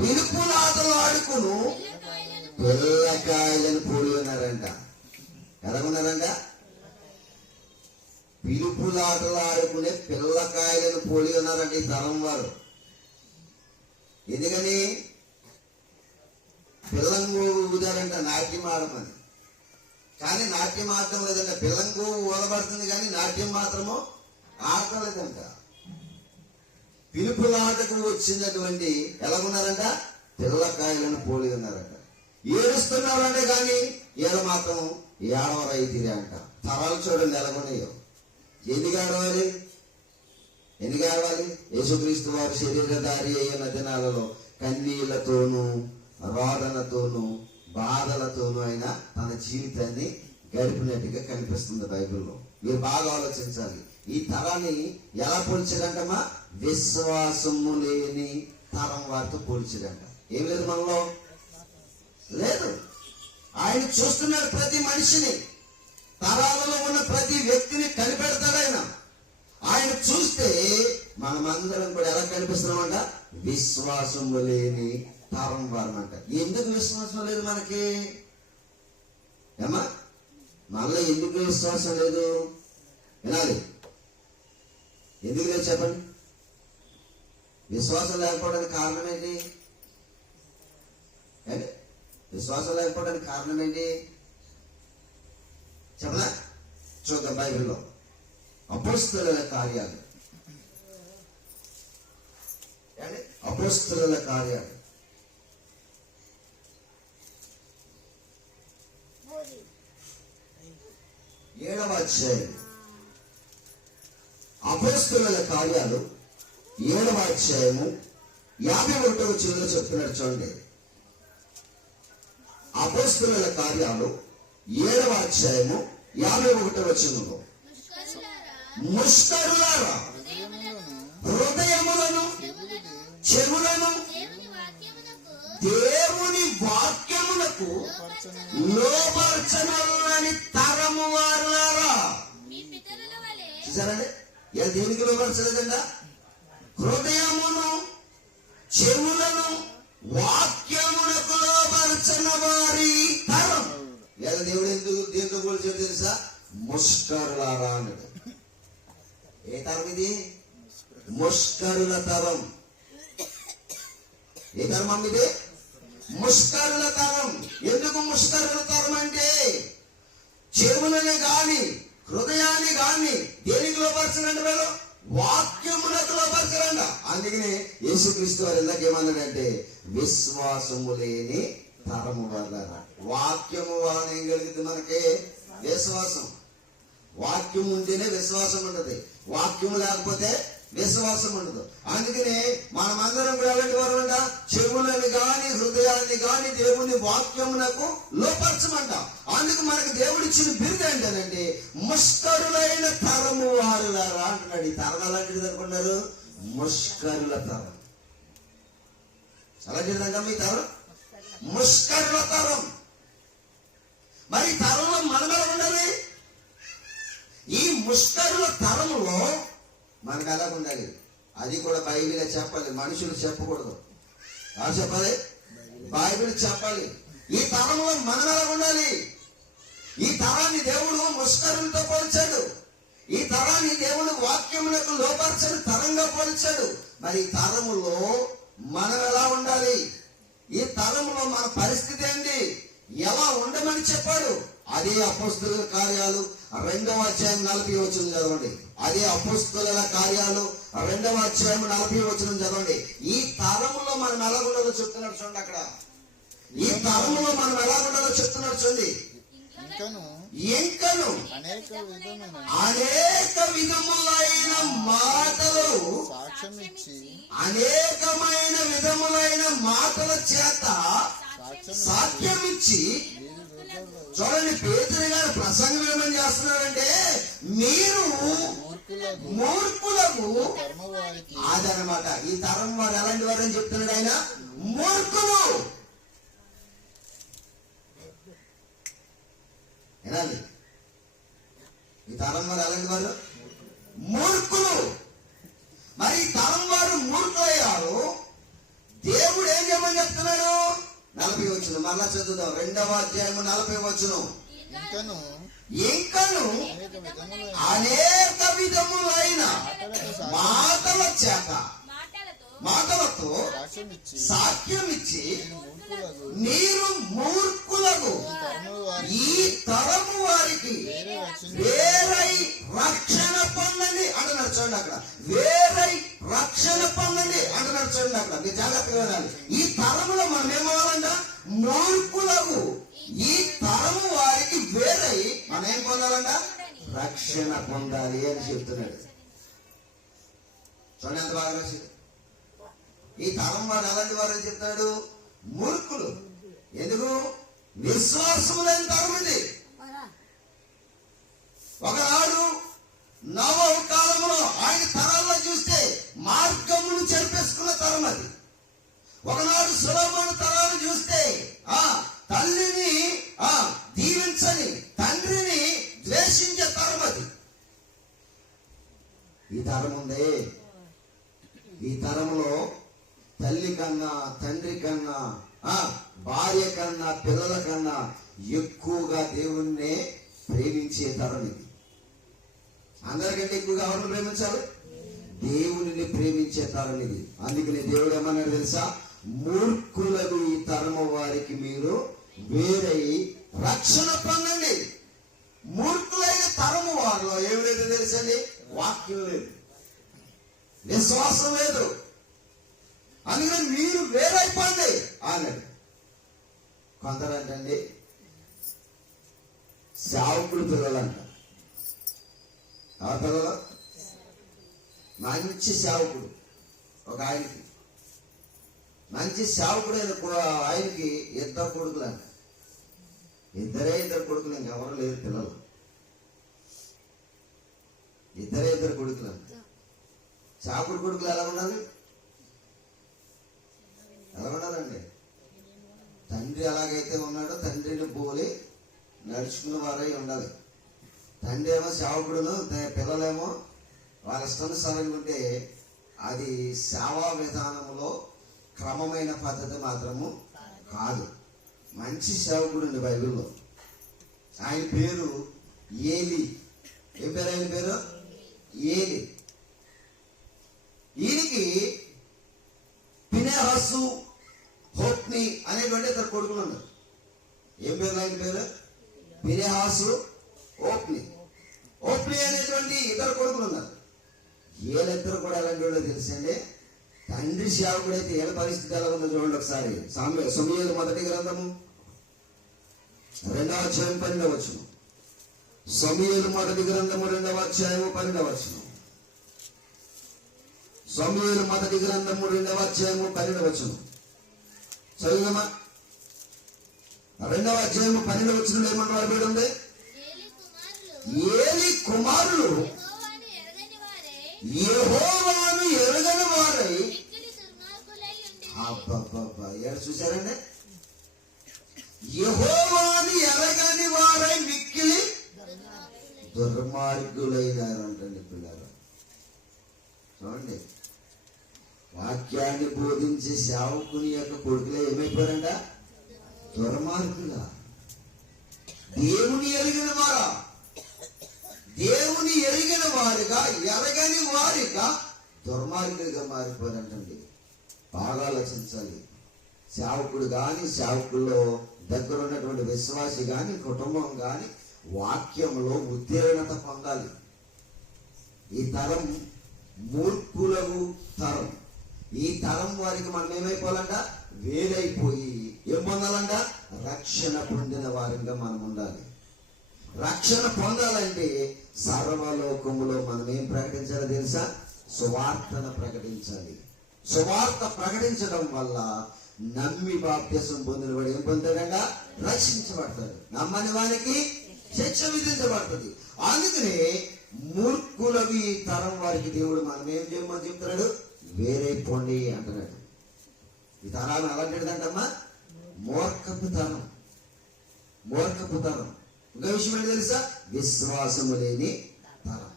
పిలుపులాటలు ఆడుకును పిల్లకాయలను పోలి ఉన్నారంట. ఎలాగున్నారంట? పిలుపులాటలు ఆడుకునే పిల్లకాయలను పోలి ఉన్నారంట ఈ తరం వారు. ఎందుకని? పిల్లంగు ఊదారంట నాట్యం ఆడమని. కానీ నాట్యం ఆడటం లేదంట. పిల్లంగు ఊదబడుతుంది కానీ నాట్యం మాత్రము ఆడలేదంట. పిలుపులాటకు వచ్చినటువంటి ఎలాగున్నారంట? పిల్లకాయలను పోలి ఉన్నారంట. ఏడుస్తున్నారంటే కానీ ఈడ మాత్రం ఏడవరైతిరి అంట. తరాలు చూడండి ఎలాగున్నాయో. ఎందుకు ఏడవాలి? యేసుక్రీస్తు వారు శరీరధారి అయిన దినాలలో కన్నీళ్లతోనూ రోదనతోనూ బాధలతోనూ ఆయన తన జీవితాన్ని గడిపినట్టుగా కనిపిస్తుంది బైబిల్లో. మీరు బాగా ఆలోచించాలి. ఈ తరాన్ని ఎలా పోల్చాడంటమ్మా? విశ్వాసము లేని తరం వారితో పోల్చాడంట. ఏం లేదు మనలో, లేదు. ఆయన చూస్తున్నాడు ప్రతి మనిషిని, తరాలలో ఉన్న ప్రతి వ్యక్తిని కనిపెడతాడు ఆయన. ఆయన చూస్తే మనమందరం కూడా ఎలా కనిపిస్తున్నామంట? విశ్వాసము లేని తరం వారమంట. ఎందుకు విశ్వాసం లేదు మనకి? ఏమా మనలో ఎందుకు విశ్వాసం లేదు? వినాలి. ఎందుకు లేదు చెప్పండి. విశ్వాసం లేకపోవడానికి కారణం ఏంటి? విశ్వాసం లేకపోవడానికి కారణం ఏంటి చెప్పనా? చూద్దాం బైబిల్లో అపోస్తలుల కార్యాలు. అపోస్తలుల కార్యాలు 7వ అధ్యాయం. అపోస్తలుల కార్యాలు 7వ అధ్యాయము 51వ వచనంలో చెప్తున్నాడు చూడండి. అపోస్తలుల కార్యాలు 7వ అధ్యాయము 51వ వచనంలో, ముష్కరులారా హృదయములను చెవులను దేవుని వాక్యమునకు లోపరచనని తరము వారులారా. చూసారండి, ఇలా దేనికి లోపరచలేదంట? హృదయమును చెవులను వాక్యమునకు లోపరచన వారి తరం. ఇలా దేవుడు ఎందుకు దేంతో పోల్చాడు తెలుసా? ముష్కరులారా అన్నాడు. ఏ తరం ఇది? ముష్కరుల తరం. ఏ తరం అమ్మ ఇది? ముష్కరుల తరం. ఎందుకు ముష్కరుల తరం అంటే చెవులని గాని హృదయాన్ని గాని దేనికి లోపరచనండి? వీళ్ళు వాక్యమునకు లోపరచరండి. అందుకనే యేసుక్రీస్తు వారు ఇందాక ఏమన్నాడంటే విశ్వాసము లేని తరము వల్ల. వాక్యము వలన ఏం కలిగింది మనకి? విశ్వాసం. వాక్యం ఉంటేనే విశ్వాసం ఉండదు, వాక్యం లేకపోతే విశ్వాసం ఉండదు. అందుకనే మనమందరం కూడా ఎలాంటి వారు అంట? చెవులని గాని హృదయాన్ని గాని దేవుని వాక్యమునకు లోపరచమంట. అందుకు మనకు దేవుడిచ్చిన బిరుదు ఏంటంటే ముష్కరులైన తరము వారులారా అంటున్నాడు. ఈ తరం అలాంటిది అనుకున్నారు? ముష్కరుల తరం. అలాంటిదంట మీ తరం ముష్కరుల తరం. మరి ఈ తరంలో మనం ఎలా ఉండాలి? ఈ ముష్కరుల తరములో మనకు ఎలా ఉండాలి? అది కూడా బైబిలే చెప్పాలి, మనుషులు చెప్పకూడదు. ఎలా చెప్పాలి? బైబిల్ చెప్పాలి. ఈ తరంలో మనం ఎలా ఉండాలి? ఈ తరాన్ని దేవుడు ముష్కరులతో పోల్చాడు. ఈ తరాన్ని దేవుడు వాక్యములకు లోపరచని తరంగా పోల్చాడు. మరి ఈ తరములో మనం ఎలా ఉండాలి? ఈ తరములో మన పరిస్థితి ఏంటి? ఎలా ఉండమని చెప్పాడు? అదే అపోస్తలుల కార్యాలు 2వ అధ్యాయం 40వ వచనం చదవండి. అదే అపోస్తలుల కార్యాలు 2వ అధ్యాయం 40వ వచనం చదవండి. ఈ తరములో మనం ఎలా ఉండాలో చెప్తున్నాడు చూడండి. అక్కడ ఈ తరములో మనం ఎలా ఉండాలో చెప్తున్నాడు చూడండి. ఇంకను అనేక విధములైన మాటలు అనేకమైన విధములైన మాటల చేత సాక్ష్యమిచ్చి. చూడండి, పేతురు గారు ప్రసంగం ఏమని చేస్తున్నాడంటే మీరు మూర్ఖులకు. అదనమాట ఈ తరం వారు ఎలాంటి వారు అని చెప్తున్నాడు ఆయన? మూర్ఖులు. ఏనాలి? ఈ తరం వారు ఎలాంటి వారు? మూర్ఖులు. మరి ఈ తరం వారు మూర్ఖులయ్యారు. దేవుడు ఏం చేయమని చెప్తున్నాడు? 40వ వచనం మరలా చదువుదాం. 2వ అధ్యాయం 40వ వచనం. ఇంకను అనేక విధములైన మాటల చేత మాటలతో సాక్ష్యమిచ్చి మీరు మూర్ఖులకు ఈ తరము వారికి వేరై రక్షణ పొందండి అంటున్నాడు చూడండి. అక్కడ వేరై రక్షణ పొందండి అంటున్నాడు చూడండి. అక్కడ మీరు జాగ్రత్తగా వినాలి. ఈ తరములో మనం ఏమవ్వాలంట? మూర్ఖులకు. ఈ తరము వారికి వేరై మనం ఏం పొందాలంట? రక్షణ పొందాలి అని చెప్తున్నాడు. చూడండి ఎంత బాగా రాశాడు. ఈ తరం వారు ఎలాంటి వారు అని చెప్తాడు? మూర్ఖులు. ఎందుకు? విశ్వాసం లేని తరం ఇది. ఈ తరం ఉందే, ఈ తరంలో తల్లి కన్నా, తండ్రి కన్నా, భార్య కన్నా, పిల్లల కన్నా ఎక్కువగా దేవుణ్ణి ప్రేమించే తరం ఇది. అందరికంటే ఎక్కువగా ఎవరిని ప్రేమించాలి? దేవుని ప్రేమించే తరం ఇది. అందుకని దేవుడు ఏమన్నాడు తెలుసా? మూర్ఖులకు ఈ తరము వారికి మీరు వేరై రక్షణ పొందండి. మూర్ఖులైన తరము వారిలో ఏమిటైతే తెలుసండి? వాక్యం లేదు, విశ్వాసం లేదు. అందుకని మీరు వేరైపోండి అన్నాడు. కొందరంటండి సేవకుడు పిల్లలంట. ఆ పిల్లలు మంచి సేవకుడు, ఒక ఆయనకి మంచి సేవకుడు ఆయనకి ఇద్దరు కొడుకులు అంట. ఇద్దరు కొడుకులు, ఇంకెవరు లేరు పిల్లలు. ఇద్దరు కొడుకులు అంట. సేవకుడు కొడుకులు ఎలా ఉండాలి? ఎలా ఉండాలండి? తండ్రి ఎలాగైతే ఉన్నాడో తండ్రిని పోలి నడుచుకున్న వారై ఉండాలి. తండ్రి ఏమో సేవకుడును, పిల్లలేమో వాళ్ళ ఇష్టానుసారంగా ఉంటే అది సేవా విధానంలో క్రమమైన పద్ధతి మాత్రము కాదు. మంచి సేవకుడు అండి బైబిల్లో. ఆయన పేరు ఏలి. ఏం పేరు ఆయన పేరు? ఏలి. ఈయనకి ఫినెహాసు, హోప్ని అనేటువంటి ఇద్దరు కొడుకులు ఉన్నారు. ఏం పేరు ఆయన పేరు? ఫినెహాసు, హోప్ని. హోప్ని అనేటువంటి ఇద్దరు కొడుకులు ఉన్నారు. వీళ్ళిద్దరు కూడా ఎలాంటి వాళ్ళు తెలుసండి? తండ్రి సేవకుడు అయితే వీళ్ళ పరిస్థితి ఎలా ఉందో చూడండి ఒకసారి. సమూయేలు మొదటి గ్రంథము 2వ అధ్యాయం 12వ వచనం. సమూయేలు మొదటి గ్రంథము 2వ అధ్యాయము 12వ వచనం. సమూయేలు మొదటి గ్రంథము 2వ అధ్యాయము 12వ వచనం. చదువుదామా? 2వ అధ్యాయము 12వ వచనంలో ఏమన్నా రాయబడి ఉంది? ఏలి కుమారులు యెహోవాను ఎరగని వారై. చూసారండి? యెహోవాను ఎరగని వారై మిక్కిలి దుర్మార్గులైనారంటండి పిల్లలు. చూడండి, వాక్యాన్ని బోధించే సేవకుని యొక్క కొడుకులే ఏమైపోయారంట? దుర్మార్గులా. దేవుని ఎరిగిన వారా? దేవుని ఎరిగిన వారిగా, ఎరగని వారిగా దుర్మార్గులుగా మారిపోయారంటండి. బాగా ఆలోచించాలి. సేవకుడు కానీ, సేవకుల్లో దగ్గర ఉన్నటువంటి విశ్వాసి కానీ, కుటుంబం కానీ వాక్యంలో ఉత్తీర్ణత పొందాలి. ఈ తరం మూర్ఖులకు తరం. ఈ తరం వారికి మనం ఏమైపోవాలంట? వేరైపోయి ఏం పొందాలంట? రక్షణ పొందిన వారిగా మనం ఉండాలి. రక్షణ పొందాలంటే సర్వలోకములో మనం ఏం ప్రకటించాలో తెలుసా? సువార్తను ప్రకటించాలి. సువార్త ప్రకటించడం వల్ల నమ్మి బాప్త్యసం పొందిన వాడు ఏం పొందుతాడంట? రక్షించబడతాడు. నమ్మని వానికి శిక్ష విధించబడుతుంది. అందుకనే మూర్ఖులవి ఈ తరం వారికి దేవుడు మనం ఏం చేయమని చెప్తున్నాడు? వేరైపోండి అంటున్నాడు. ఈ తరాలు అలాంటిదంటమ్మా మూర్ఖపు తరం. మూర్ఖపు తరం. ఇంకో విషయం ఏంటి తెలుసా? విశ్వాసము లేని తరం.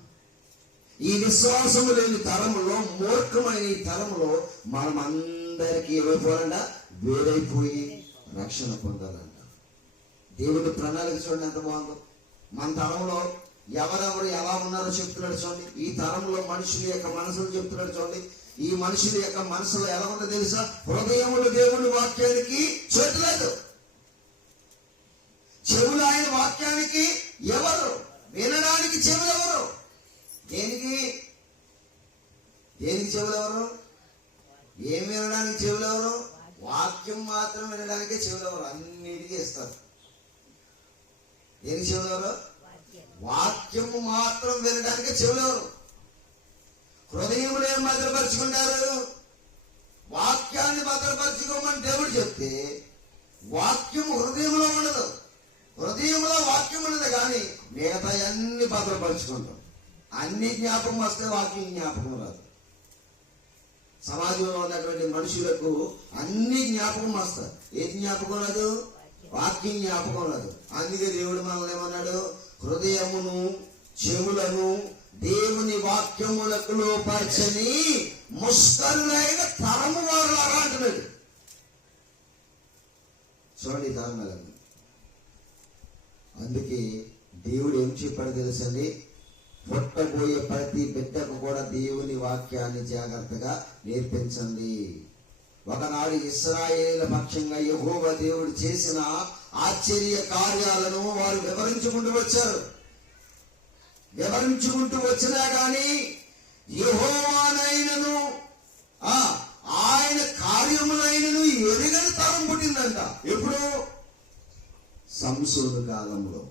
ఈ విశ్వాసము లేని తరములో, మూర్ఖమైన ఈ తరములో మనం అందరికీ ఏమైపోవాలంట? వేరైపోయి రక్షణ పొందాలంట. దేవుడి ప్రణాళిక చూడండి ఎంత బాగుందో. మన తరంలో ఎవరెవరు ఎలా ఉన్నారో చెప్తున్నాడు చూడండి. ఈ తరంలో మనుషుల యొక్క మనసులు చెప్తున్నాడు చూడండి. ఈ మనుషుల యొక్క మనసులో ఎలా ఉందో తెలుసా? హృదయములు దేవుని వాక్యానికి చోటు లేదు. చెవులు ఆయన వాక్యానికి ఎవరు? వినడానికి చెవులు ఎవరు? దేనికి చెవులు ఎవరు? ఏం వినడానికి చెవులు ఎవరు? వాక్యం మాత్రం వినడానికే చెవులు ఎవరు? అన్నిటికీ ఇస్తారు. దేనికి చెవులు ఎవరు? వాక్యము మాత్రం వినడానికే చెవులు ఎవరు? హృదయములు ఏం భద్రపరుచుకుంటారు? వాక్యాన్ని భద్రపరచుకోమని దేవుడు చెప్తే వాక్యము హృదయంలో ఉండదు. హృదయంలో వాక్యం ఉండదు, కానీ మిగతా అన్ని భద్రపరుచుకుంటాం. అన్ని జ్ఞాపకం వస్తే వాక్యం జ్ఞాపకం రాదు. సమాజంలో ఉన్నటువంటి మనుషులకు అన్ని జ్ఞాపకం వస్తారు. ఏది జ్ఞాపకం రాదు? వాక్యం జ్ఞాపకం రాదు. అందుకే దేవుడు మనల్ని ఏమన్నాడు? హృదయమును చెవులను దేవుని వాక్యములకు లోపరచని ముష్కరులైన తరము వారు అంటున్నాడు. చూడండి ఈ తరం ఎలా. అందుకే దేవుడు ఏం చెప్పాడు తెలుసండి, పుట్టబోయే ప్రతి బిడ్డకు కూడా దేవుని వాక్యాన్ని జాగ్రత్తగా నేర్పించండి. ఒకనాడు ఇశ్రాయేలీయుల పక్షంగా యెహోవా దేవుడు చేసిన ఆశ్చర్య కార్యాలను వారు వివరించుకుంటూ వచ్చారు. వివరించుకుంటూ వచ్చినా కానీ యెహోవానైనను ఆయన కార్యములైనను ఎరుగని తరం పుట్టిందంట. ఎప్పుడు? సంసోను కాలంలో.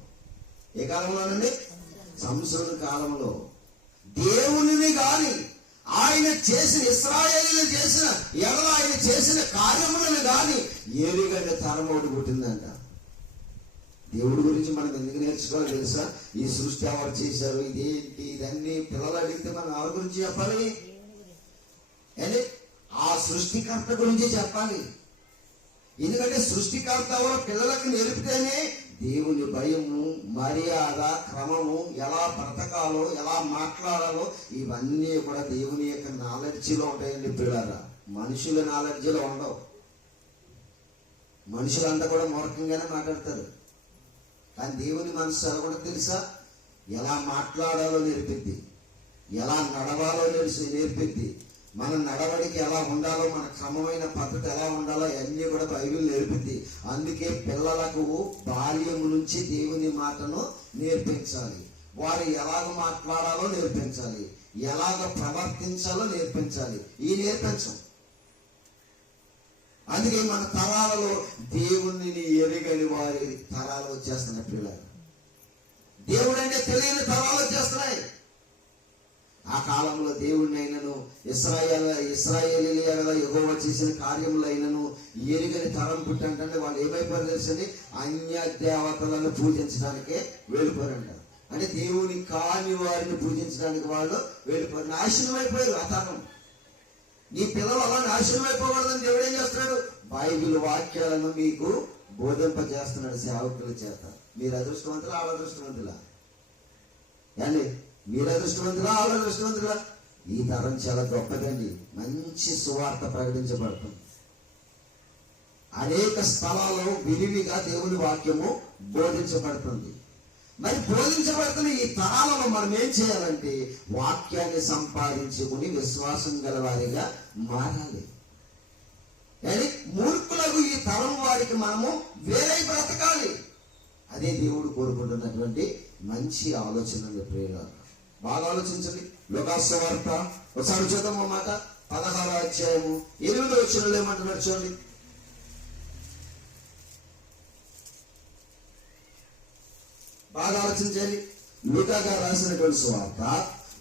ఏ కాలంలోనండి? సంసోను కాలంలో. దేవునిని గాని ఆయన చేసిన ఇశ్రాయేలీయులు చేసిన ఆయన చేసిన కార్యములను గాని ఎరుగని తరం ఒకటి పుట్టిందంట. దేవుడి గురించి మనం ఎందుకు నేర్చుకోవాలి తెలుసా? ఈ సృష్టి ఎవరు చేశారు, ఇదేంటి, ఇదన్నీ పిల్లలు అడిగితే మనం ఎవరి గురించి చెప్పాలి? అంటే ఆ సృష్టికర్త గురించి చెప్పాలి. ఎందుకంటే సృష్టికర్త పిల్లలకు నేర్పితేనే దేవుని భయము, మర్యాద, క్రమము, ఎలా బ్రతకాలో, ఎలా మాట్లాడాలో ఇవన్నీ కూడా దేవుని యొక్క నాలెడ్జిలో ఉంటాయండి పిల్లరా. మనుషుల నాలెడ్జిలో ఉండవు. మనుషులంతా కూడా మూర్ఖంగానే మాట్లాడతారు. కానీ దేవుని మనసు ఎలా కూడా తెలుసా? ఎలా మాట్లాడాలో నేర్పిద్ది, ఎలా నడవాలో నేర్పిద్ది, మన నడవడికి ఎలా ఉండాలో, మన క్రమమైన పద్ధతి ఎలా ఉండాలో అన్నీ కూడా బైబిల్ నేర్పిద్ది. అందుకే పిల్లలకు బాల్యము నుంచి దేవుని మాటను నేర్పించాలి. వారు ఎలాగ మాట్లాడాలో నేర్పించాలి, ఎలాగ ప్రవర్తించాలో నేర్పించాలి. ఈ నేర్పించం. అందుకే మన తరాలలో దేవుణ్ణి ఎరుగని వారి తరాలు వచ్చేస్తున్నాయి. పిల్లలు దేవుడు అంటే తెలియని తరాలు వచ్చేస్తున్నాయి. ఆ కాలంలో దేవుడిని అయినను ఇశ్రాయేలీయుల యెహోవా చేసిన కార్యములైనను ఎరుగని తరం పుట్టంటే వాళ్ళు ఏమైపోయారు తెలుసండి? అన్య దేవతలను పూజించడానికే వెళ్ళిపోయారంట. అంటే దేవుని కాని వారిని పూజించడానికి వాళ్ళు వెళ్ళిపోయారు, నాశనం అయిపోయారు. ఆ తరం. నీ పిల్లలు అలా నాశనం అయిపోకూడదని దేవుడు ఏం చేస్తున్నాడు? బైబిల్ వాక్యాలను మీకు బోధింపజేస్తున్నాడు సేవకుల చేత. మీరు అదృష్టవంతులా, వాళ్ళ అదృష్టవంతులా? అండి, మీరు అదృష్టవంతులా, వాళ్ళ అదృష్టవంతులా? ఈ తరం చాలా గొప్పదండి. మంచి సువార్త ప్రకటించబడుతుంది. అనేక స్థలాల్లో విరివిగా దేవుని వాక్యము బోధించబడుతుంది. మరి బోధించబడుతున్న ఈ తరాలలో మనం ఏం చేయాలంటే వాక్యాన్ని సంపాదించుకుని విశ్వాసం గల వారిగా మారాలి. కానీ మూర్ఖులకు ఈ తరం వారికి మనము వేరే బ్రతకాలి. అదే దేవుడు కోరుకుంటున్నటువంటి మంచి ఆలోచన. ప్రియులారా, బాగా ఆలోచించండి. లోకాసు వార్త ఒకసారి చూద్దాం అన్నమాట. 16వ అధ్యాయము 8వ వచనంలో ఏమంటున్నారు చూడండి. బాగా ఆలోచించండి. లూకా గారు రాసినటువంటి సువార్త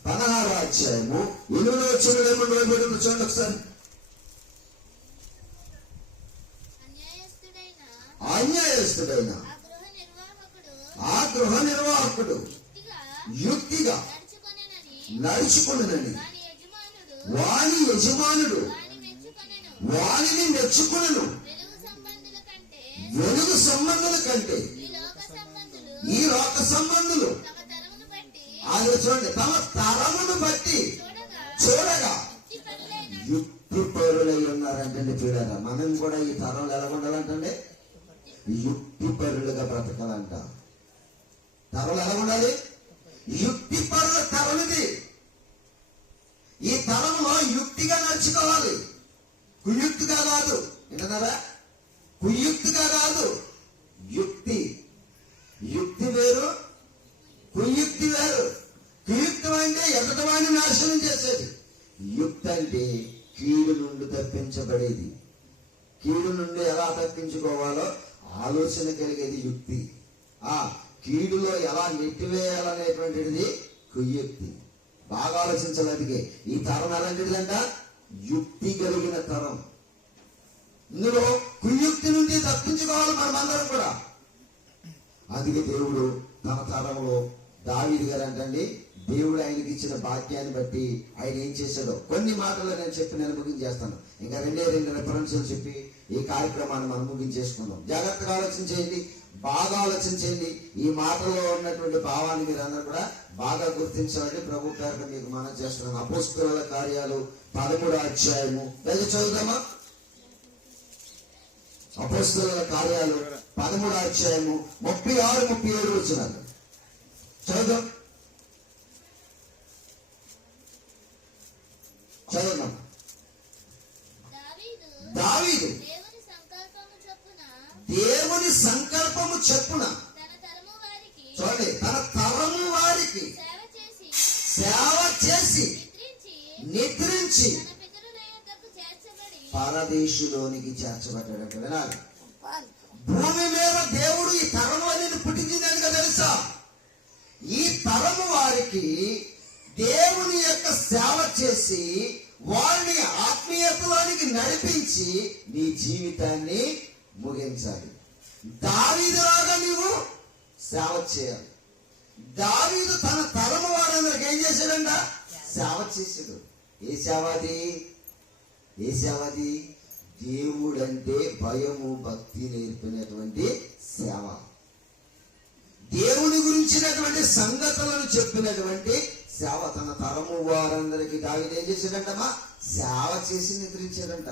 16వ అధ్యాయము 8వ వచనంలో ఏమంటున్నారు చూడండి ఒకసారి. అన్యాయస్తుడైన ఆ గృహ నిర్వాహకుడు యుక్తిగా నడుచుకునని వాని యజమానుడు వానిని మెచ్చుకునను. వెలుగు సంబంధుల కంటే ఈ లోక సంబంధులు అది చూడండి తమ తరమును బట్టి చూడగా యుక్తి పరులై ఉన్నారంటే చూడగా. మనం కూడా ఈ తరంలో ఎలా ఉండాలంటే యుక్తి పరులుగా బ్రతకాలంట. తరంలో ఎలా ఉండాలి? యుక్తి పరుల తరం ఇది. ఈ తరంలో యుక్తిగా నడుచుకోవాలి, కుయుక్తిగా కాదు. వింటున్నారా? కుయుక్తిగా కాదు. యుక్తి యుక్తి వేరు, కుయుక్తి వేరు. కుయుక్తం అంటే ఎదటవాడిని నాశనం చేసేది. యుక్తి అంటే కీడు నుండి తప్పించబడేది. కీడు నుండి ఎలా తప్పించుకోవాలో ఆలోచన కలిగేది యుక్తి. ఆ కీడులో ఎలా నెట్టివేయాలనేటువంటిది కుయుక్తి. బాగా ఆలోచించాలి. అందుకే ఈ తరం ఎలాంటిదంట? యుక్తి కలిగిన తరం. ఇందులో కుయుక్తి నుండి తప్పించుకోవాలి మనమందరం కూడా. అందుకే దేవుడు తన తరంలో దావీదు గారు అంటండి, దేవుడు ఆయనకి ఇచ్చిన భాగ్యాన్ని బట్టి ఆయన ఏం చేశాడో కొన్ని మాటలు నేను చెప్పి నేను ముగించేస్తాను. ఇంకా 2 రెఫరెన్సులు చెప్పి ఈ కార్యక్రమాన్ని మనం ముగించేసుకుందాం. జాగ్రత్తగా ఆలోచించేయండి. బాగా ఆలోచించండి. ఈ మాటలో ఉన్నటువంటి భావాన్ని మీరు అందరూ కూడా బాగా గుర్తించాలని ప్రభు పేరున మీకు మనం చేస్తున్నాం. అపోస్తలుల కార్యాలు 13వ అధ్యాయము వెళ్ళి చదువుదామా? అపోస్తలుల కార్యాలు 13వ అధ్యాయము 36-37 వచనాలు చదువుదాం. చదువుదాం. దావీదు దేవుని సంకల్పము చెప్పున చూడండి, తన తరము వారికి సేవ చేసి నిద్రించి పరదేశులోనికి చేర్చబడ్డాడంట. వినాలి, భూమి మీద దేవుడు ఈ తరము అనేది పుట్టించిందని తెలుసా? ఈ తరము వారికి దేవుని యొక్క సేవ చేసి వారిని ఆత్మీయతలోనికి నడిపించి నీ జీవితాన్ని ముగించాలి. దావీదులాగా నీవు సేవ చేయాలి. దావీదు తన తరము వారందరికి ఏం చేశాడంట? సేవ చేశాడు. ఏ సేవది? ఏ సేవది? దేవుడంటే భయము భక్తి నేర్పినటువంటి సేవ, దేవుని గురించినటువంటి సంగతులను చెప్పినటువంటి సేవ. తన తరము వారందరికి దావీదు ఏం చేశాడంటమ్మా? సేవ చేసి నిద్రించాడంట.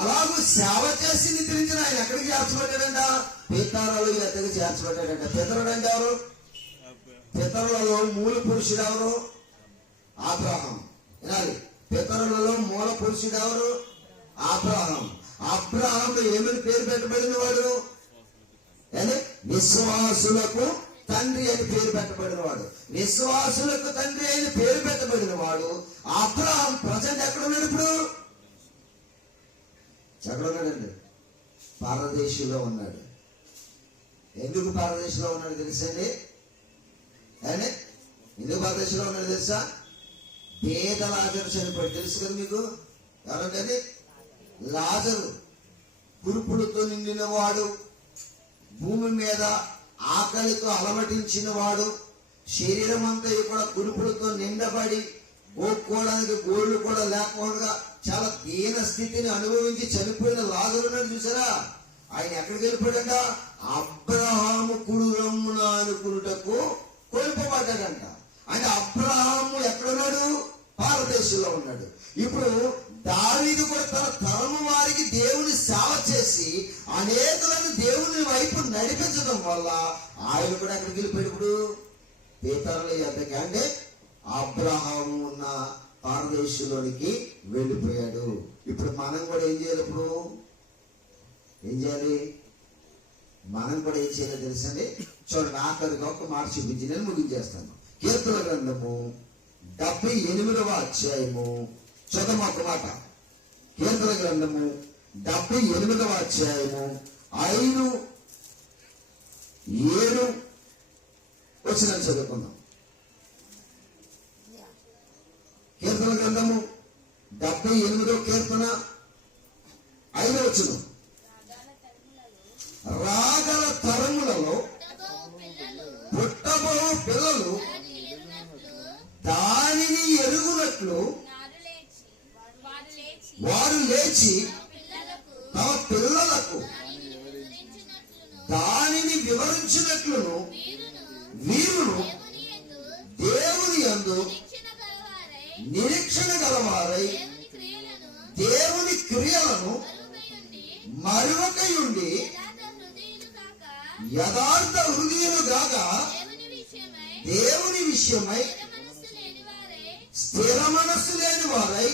అలాగూ సేవ చేసి నిద్రించిన ఆయన ఎక్కడికి చేర్చబడ్డాడంట? పితరుల ఎద్దకు చేర్చబడ్డాడంట. పితరుడు అంటే ఎవరు? పితరులలో మూల పురుషుడు ఎవరు? అబ్రహాం. వినాలి, పితరులలో మూల పురుషుడు ఎవరు? అబ్రహాం. అబ్రహాం ఏమని పేరు పెట్టబడిన వాడు? విశ్వాసులకు తండ్రి అని పేరు పెట్టబడిన వాడు. విశ్వాసులకు తండ్రి అని పేరు పెట్టబడిన వాడు అబ్రహాం. ప్రజెంట్ ఎక్కడ ఉన్నాడు? ఇప్పుడు ఎక్కడ ఉన్నాడండి? పరదేశంలో ఉన్నాడు. ఎందుకు పరదేశంలో ఉన్నాడు తెలుసండి? ఎందుకు పరదేశంలో ఉన్నాడు తెలుసా? పేద లాజరు చనిపోయాడు. తెలుసు కదా మీకు? ఎవరంటే లాజరు కురుపులతో నిండిన వాడు, భూమి మీద ఆకలితో అలమటించిన వాడు, శరీరం అంతా కూడా కురుపులతో నిండబడి ఓపుకోవడానికి గోళ్లు కూడా లేకుండా చాలా దీన స్థితిని అనుభవించి చనిపోయిన లాజరుని చూసారా? ఆయన ఎక్కడికి వెళ్ళిపోయాడంట? అబ్రహాము కుడి రొమ్మున అనుకున్నటకు కొలుపబడ్డాడంట. అంటే అబ్రహాము ఎక్కడున్నాడు? భారతదేశంలో ఉన్నాడు. ఇప్పుడు దావీదు కూడా తన తరము వారికి దేవుని సేవ చేసి అనేకులను దేవుని వైపు నడిపించడం వల్ల ఆయన కూడా ఎక్కడికి వెళ్ళిపోయాడు? ఇప్పుడు పితరుల యొద్దకి, అంటే అబ్రహాము ఉన్న భారతదేశంలోనికి వెళ్ళిపోయాడు. ఇప్పుడు మనం కూడా ఏం చేయాలి? ఇప్పుడు ఏం చేయాలి? మనం కూడా ఏం చేయాలో తెలుసండి? చూడండి, ఆఖరికి ఒక మాట చూపించి నేను ముగించేస్తాను. కీర్తన గ్రంథము 78వ అధ్యాయము చదవ ఒక మాట. కీర్తన గ్రంథము 78వ అధ్యాయము 5-7 వచనాలు చదువుకుందాం. కీర్తన గ్రంథము 78వ కీర్తన 5వ వచనం. రాగల తరములలో పుట్టబో పిల్లలు దానిని ఎరుగునట్లు వారు లేచి తమ పిల్లలకు దానిని వివరించినట్లును వీరును దేవుని యందు నిరీక్షణ గలవారై దేవుని క్రియలను మరువకయుండి యథార్థ హృదయులు కాగా దేవుని విషయమై స్థిర మనస్సు లేని వారై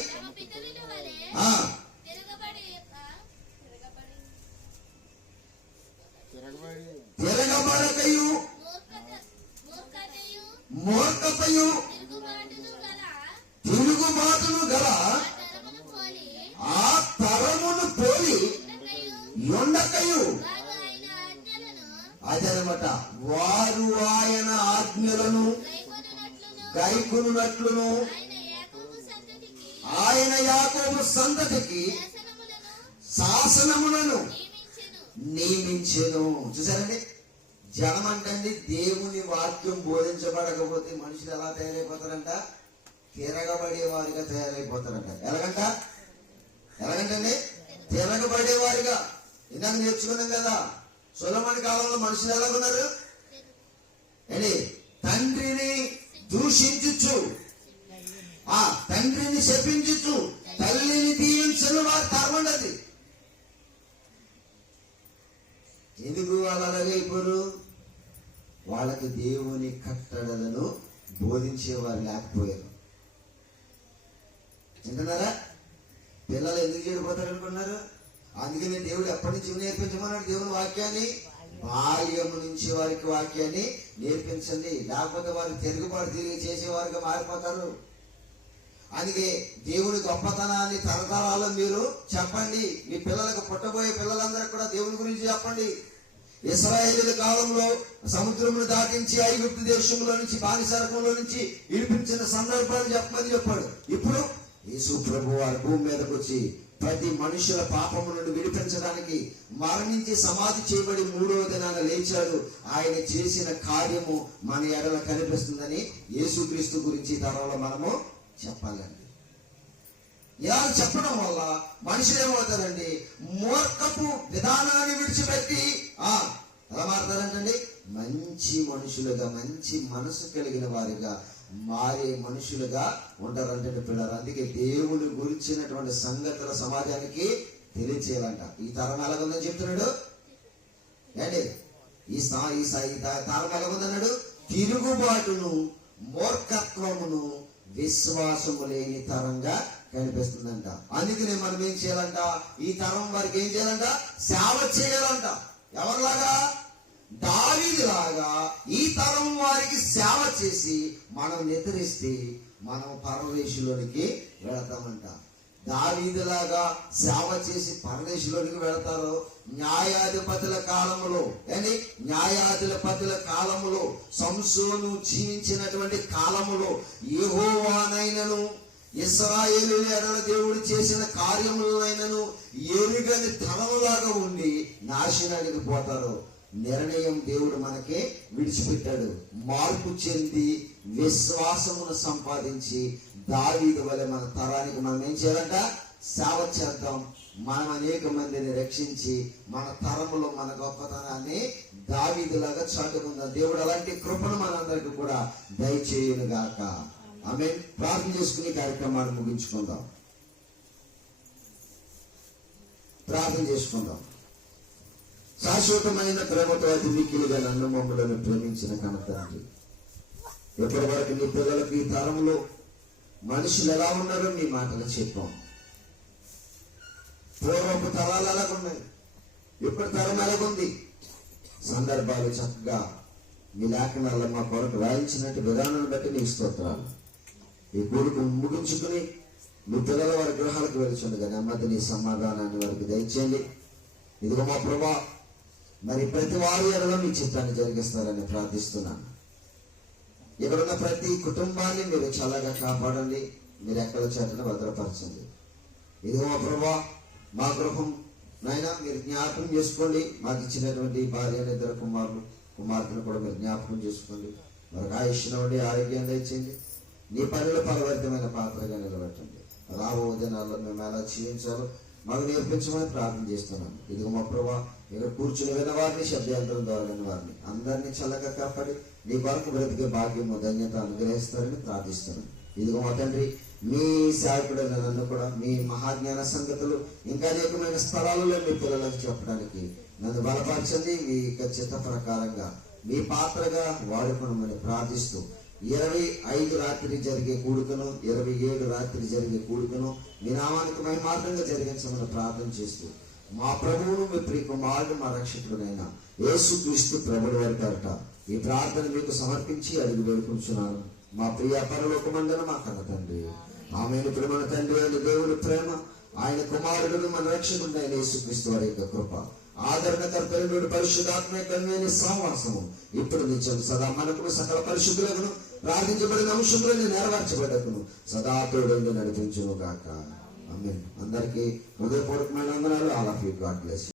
తిరగబడకయు మూర్ఖతయు తిరుగుబాటును గల ఆ తరమును పోలి ఉండకయు. అదనమాట, వారు ఆయన ఆజ్ఞలను గైకొనున్నట్లును ఆయన యాకోబు సంతతికి శాసనములను నియమించెను. చూసారండి, జనం అంటండి దేవుని వాక్యం బోధించబడకపోతే మనుషులు ఎలా తయారైపోతారంట? తిరగబడేవారిగా తయారైపోతారంట. ఎలాగంటండి? తిరగబడేవారిగా. ఇందాక నేర్చుకున్నాం కదా, సొలొమోను కాలంలో మనుషులు ఎలాగున్నారు ఏంటి? తండ్రిని దూషించుచు, ఆ తండ్రిని శపించుచు, తల్లిని దీవించను వారి తరం అది. ఎందుకు వాళ్ళు అలాగైపోరు? వాళ్ళకి దేవుని కట్టడలను బోధించేవారు లేకపోయారు. వింటున్నారా? పిల్లలు ఎందుకు చెడిపోతారు అనుకున్నారు? అందుకని దేవుడు ఎప్పటి నుంచి నేర్పించమన్నాడు దేవుని వాక్యాన్ని? బాల్యము నుంచి వారికి వాక్యాన్ని నేర్పించండి, లేకపోతే వారు తిరుగుబాటు తిరిగి చేసేవారుగా మారిపోతారు. అందుకే దేవుని గొప్పతనాన్ని తరతరాలు మీరు చెప్పండి. మీ పిల్లలకు, పుట్టబోయే పిల్లలందరికీ కూడా దేవుని గురించి చెప్పండి. ఇశ్రాయేలీయుల కాలంలో సముద్రమును దాటించి ఐగుప్తు దేశంలో నుంచి, బానిసరకంలో నుంచి విడిపించిన సందర్భాలు చెప్పమని చెప్పాడు. ఇప్పుడు యేసు ప్రభు వారి భూమి మీదకి వచ్చి ప్రతి మనుషుల పాపము నుండి విడిపించడానికి మరణించి సమాధి చేయబడి 3వ దినాన లేచాడు. ఆయన చేసిన కార్యము మన ఎడల కనిపిస్తుందని యేసుక్రీస్తు గురించి తరంలో మనము చెప్పాలండి. ఇలా చెప్పడం వల్ల మనుషులు ఏమవుతారండి? మూర్ఖపు విధానాన్ని విడిచిపెట్టి ఎలా మారుతారంటండి? మంచి మనుషులుగా, మంచి మనసు కలిగిన వారిగా మారే మనుషులుగా ఉంటారంటే పిల్లలు. అందుకే దేవుని గురించినటువంటి సంగతుల సమాజానికి తెలియచేయాలంట. ఈ తరం ఎలాగుందని చెప్తున్నాడు ఏంటి? ఈ తరం ఎలాగుందన్నాడు? తిరుగుబాటును, మూర్ఖత్వమును, విశ్వాసము లేని తరంగా కనిపిస్తుందంట. అందుకనే మనం ఏం చేయాలంట? ఈ తరం వారికి ఏం చేయాలంట? సేవ చేయాలంట. ఎవరిలాగా? దావీదులాగా ఈ తరం వారికి సేవ చేసి మనం నిద్రిస్తే మనం పరదేశంలోనికి వెళతామంట. దావీదులాగా సేవ చేసి పరదేశంలోనికి వెళతారు. న్యాయాధిపతుల కాలములో న్యాయాధిపతుల కాలములో, సంసోను జీవించినటువంటి కాలములో యెహోవానైనను ఇశ్రాయేలీయుల ఎడల దేవుడు చేసిన కార్యములైనను ఎరుగని తరములాగా ఉండి నాశనానికి పోతారు. నిర్ణయం దేవుడు మనకి విడిచిపెట్టాడు. మార్పు చెంది విశ్వాసమును సంపాదించి దావీదు వలె మన తరానికి మనం ఏం చేయాలంట? సేవ చేద్దాం. మనం అనేక మందిని రక్షించి మన తరములో మన గొప్పతనాన్ని దావీదులాగా చాటుకుందాం. దేవుడు అలాంటి కృపను మనందరికీ కూడా దయచేయును గాక. ఆమేన్. ప్రార్థన చేసుకుని కార్యక్రమాన్ని ముగించుకుందాం. ప్రార్థన చేసుకుందాం. శాశ్వతమైన ప్రేమతో అతి మిక్కిలిగా నన్ను మమ్మలను ప్రేమించిన కనతండ్రి, ఇప్పటి వరకు నీ పిల్లలకు ఈ తరంలో మనుషులు ఎలా ఉన్నారో నీ మాటలు చెప్పాం. పూర్వపు తరాలు ఎలాగున్నాయి, ఇప్పటి తరం ఎలాగుంది, సందర్భాలు చక్కగా మీ లేఖనాల్లో మా కొరకు రాయించినట్టు విధానాన్ని బట్టి నీ స్తోత్రాలు. ఈ కొడుకు ముగించుకుని మీ పిల్లల వారి గృహాలకు వెళ్తుండగా నెమ్మది నీ సమాధానాన్ని వారికి దయచేయండి. ఇదిగో మా ప్రభా, మరి ప్రతి వారి ఎడలో మీ చిత్తాన్ని జరిగిస్తారని ప్రార్థిస్తున్నాను. ఇక్కడున్న ప్రతి కుటుంబాన్ని మీరు చల్లగా కాపాడండి. మీరు ఎక్కడ చేతను భద్రపరచండి. ఇదిగో మా ప్రభా, మా గృహం నాయన మీరు జ్ఞాపకం చేసుకోండి. మాకు ఇచ్చినటువంటి భార్య, ఇద్దరు కుమార్తెను కూడా మీరు జ్ఞాపకం చేసుకోండి. మరొక ఆయుష్నివ్వండి, ఆరోగ్యాన్ని ఇచ్చింది. నీ పనులు ఫలవర్తమైన పాత్రగా నిలబెట్టండి. రాబో దినాల్లో మేము ఎలా జీవించాలో మాకు నేర్పించమని ప్రార్థన చేస్తున్నాను. ఇదిగో మా ప్రభా, ఇక్కడ కూర్చుని విన్న వారిని, శబ్దాంతరం ద్వారా విన్న వారిని అందరినీ చల్లగా కాపాడి నీ కొరకు బ్రతికే భాగ్యము, ధన్యత అనుగ్రహిస్తారని ప్రార్థిస్తున్నాను. ఇదిగో మా తండ్రి, మీ సేవకుడైన నన్ను కూడా మీ మహాజ్ఞాన సంగతులు ఇంకా అనేకమైన స్థలాలలో మీ పిల్లలకు చెప్పడానికి నన్ను బలపరచండి. మీ చిత్త ప్రకారంగా మీ పాత్రగా వాడుకోమని ప్రార్థిస్తూ 25 రాత్రి జరిగే కూడుకను, 27 రాత్రి జరిగే కూడుకను మీ నామానికి మహిమార్థంగా జరిగించమని ప్రార్థన చేస్తూ మా ప్రభువును, మీ ప్రియ కుమారుడు, మా రక్షకుడునైన యేసుక్రీస్తు ప్రభువు వారి పేరట ఈ ప్రార్థన మీకు సమర్పించి అడిగి వేడుకుంటున్నాను. మా ప్రియ పరలోకమందున మా కన్న తండ్రి, ఆమెను ప్రేమ తండ్రి అయిన దేవుని ప్రేమ, ఆయన కుమారుడును మన రక్షకుడైన యేసుక్రీస్తు వారి యొక్క కృప, ఆదరణకర్తైన పరిశుద్ధాత్మ కన్వేని సహవాసము ఇప్పుడు నిత్యం సదా మనకు సకల పరిశుద్ధులను ప్రార్థించబడిన అంశంలో నెరవేర్చబడకును సదా తోడు నడిపించును గాక. ఆమేన్. అందరికీ హృదయపూర్వకమైన వందనాలు. All of you. God bless you.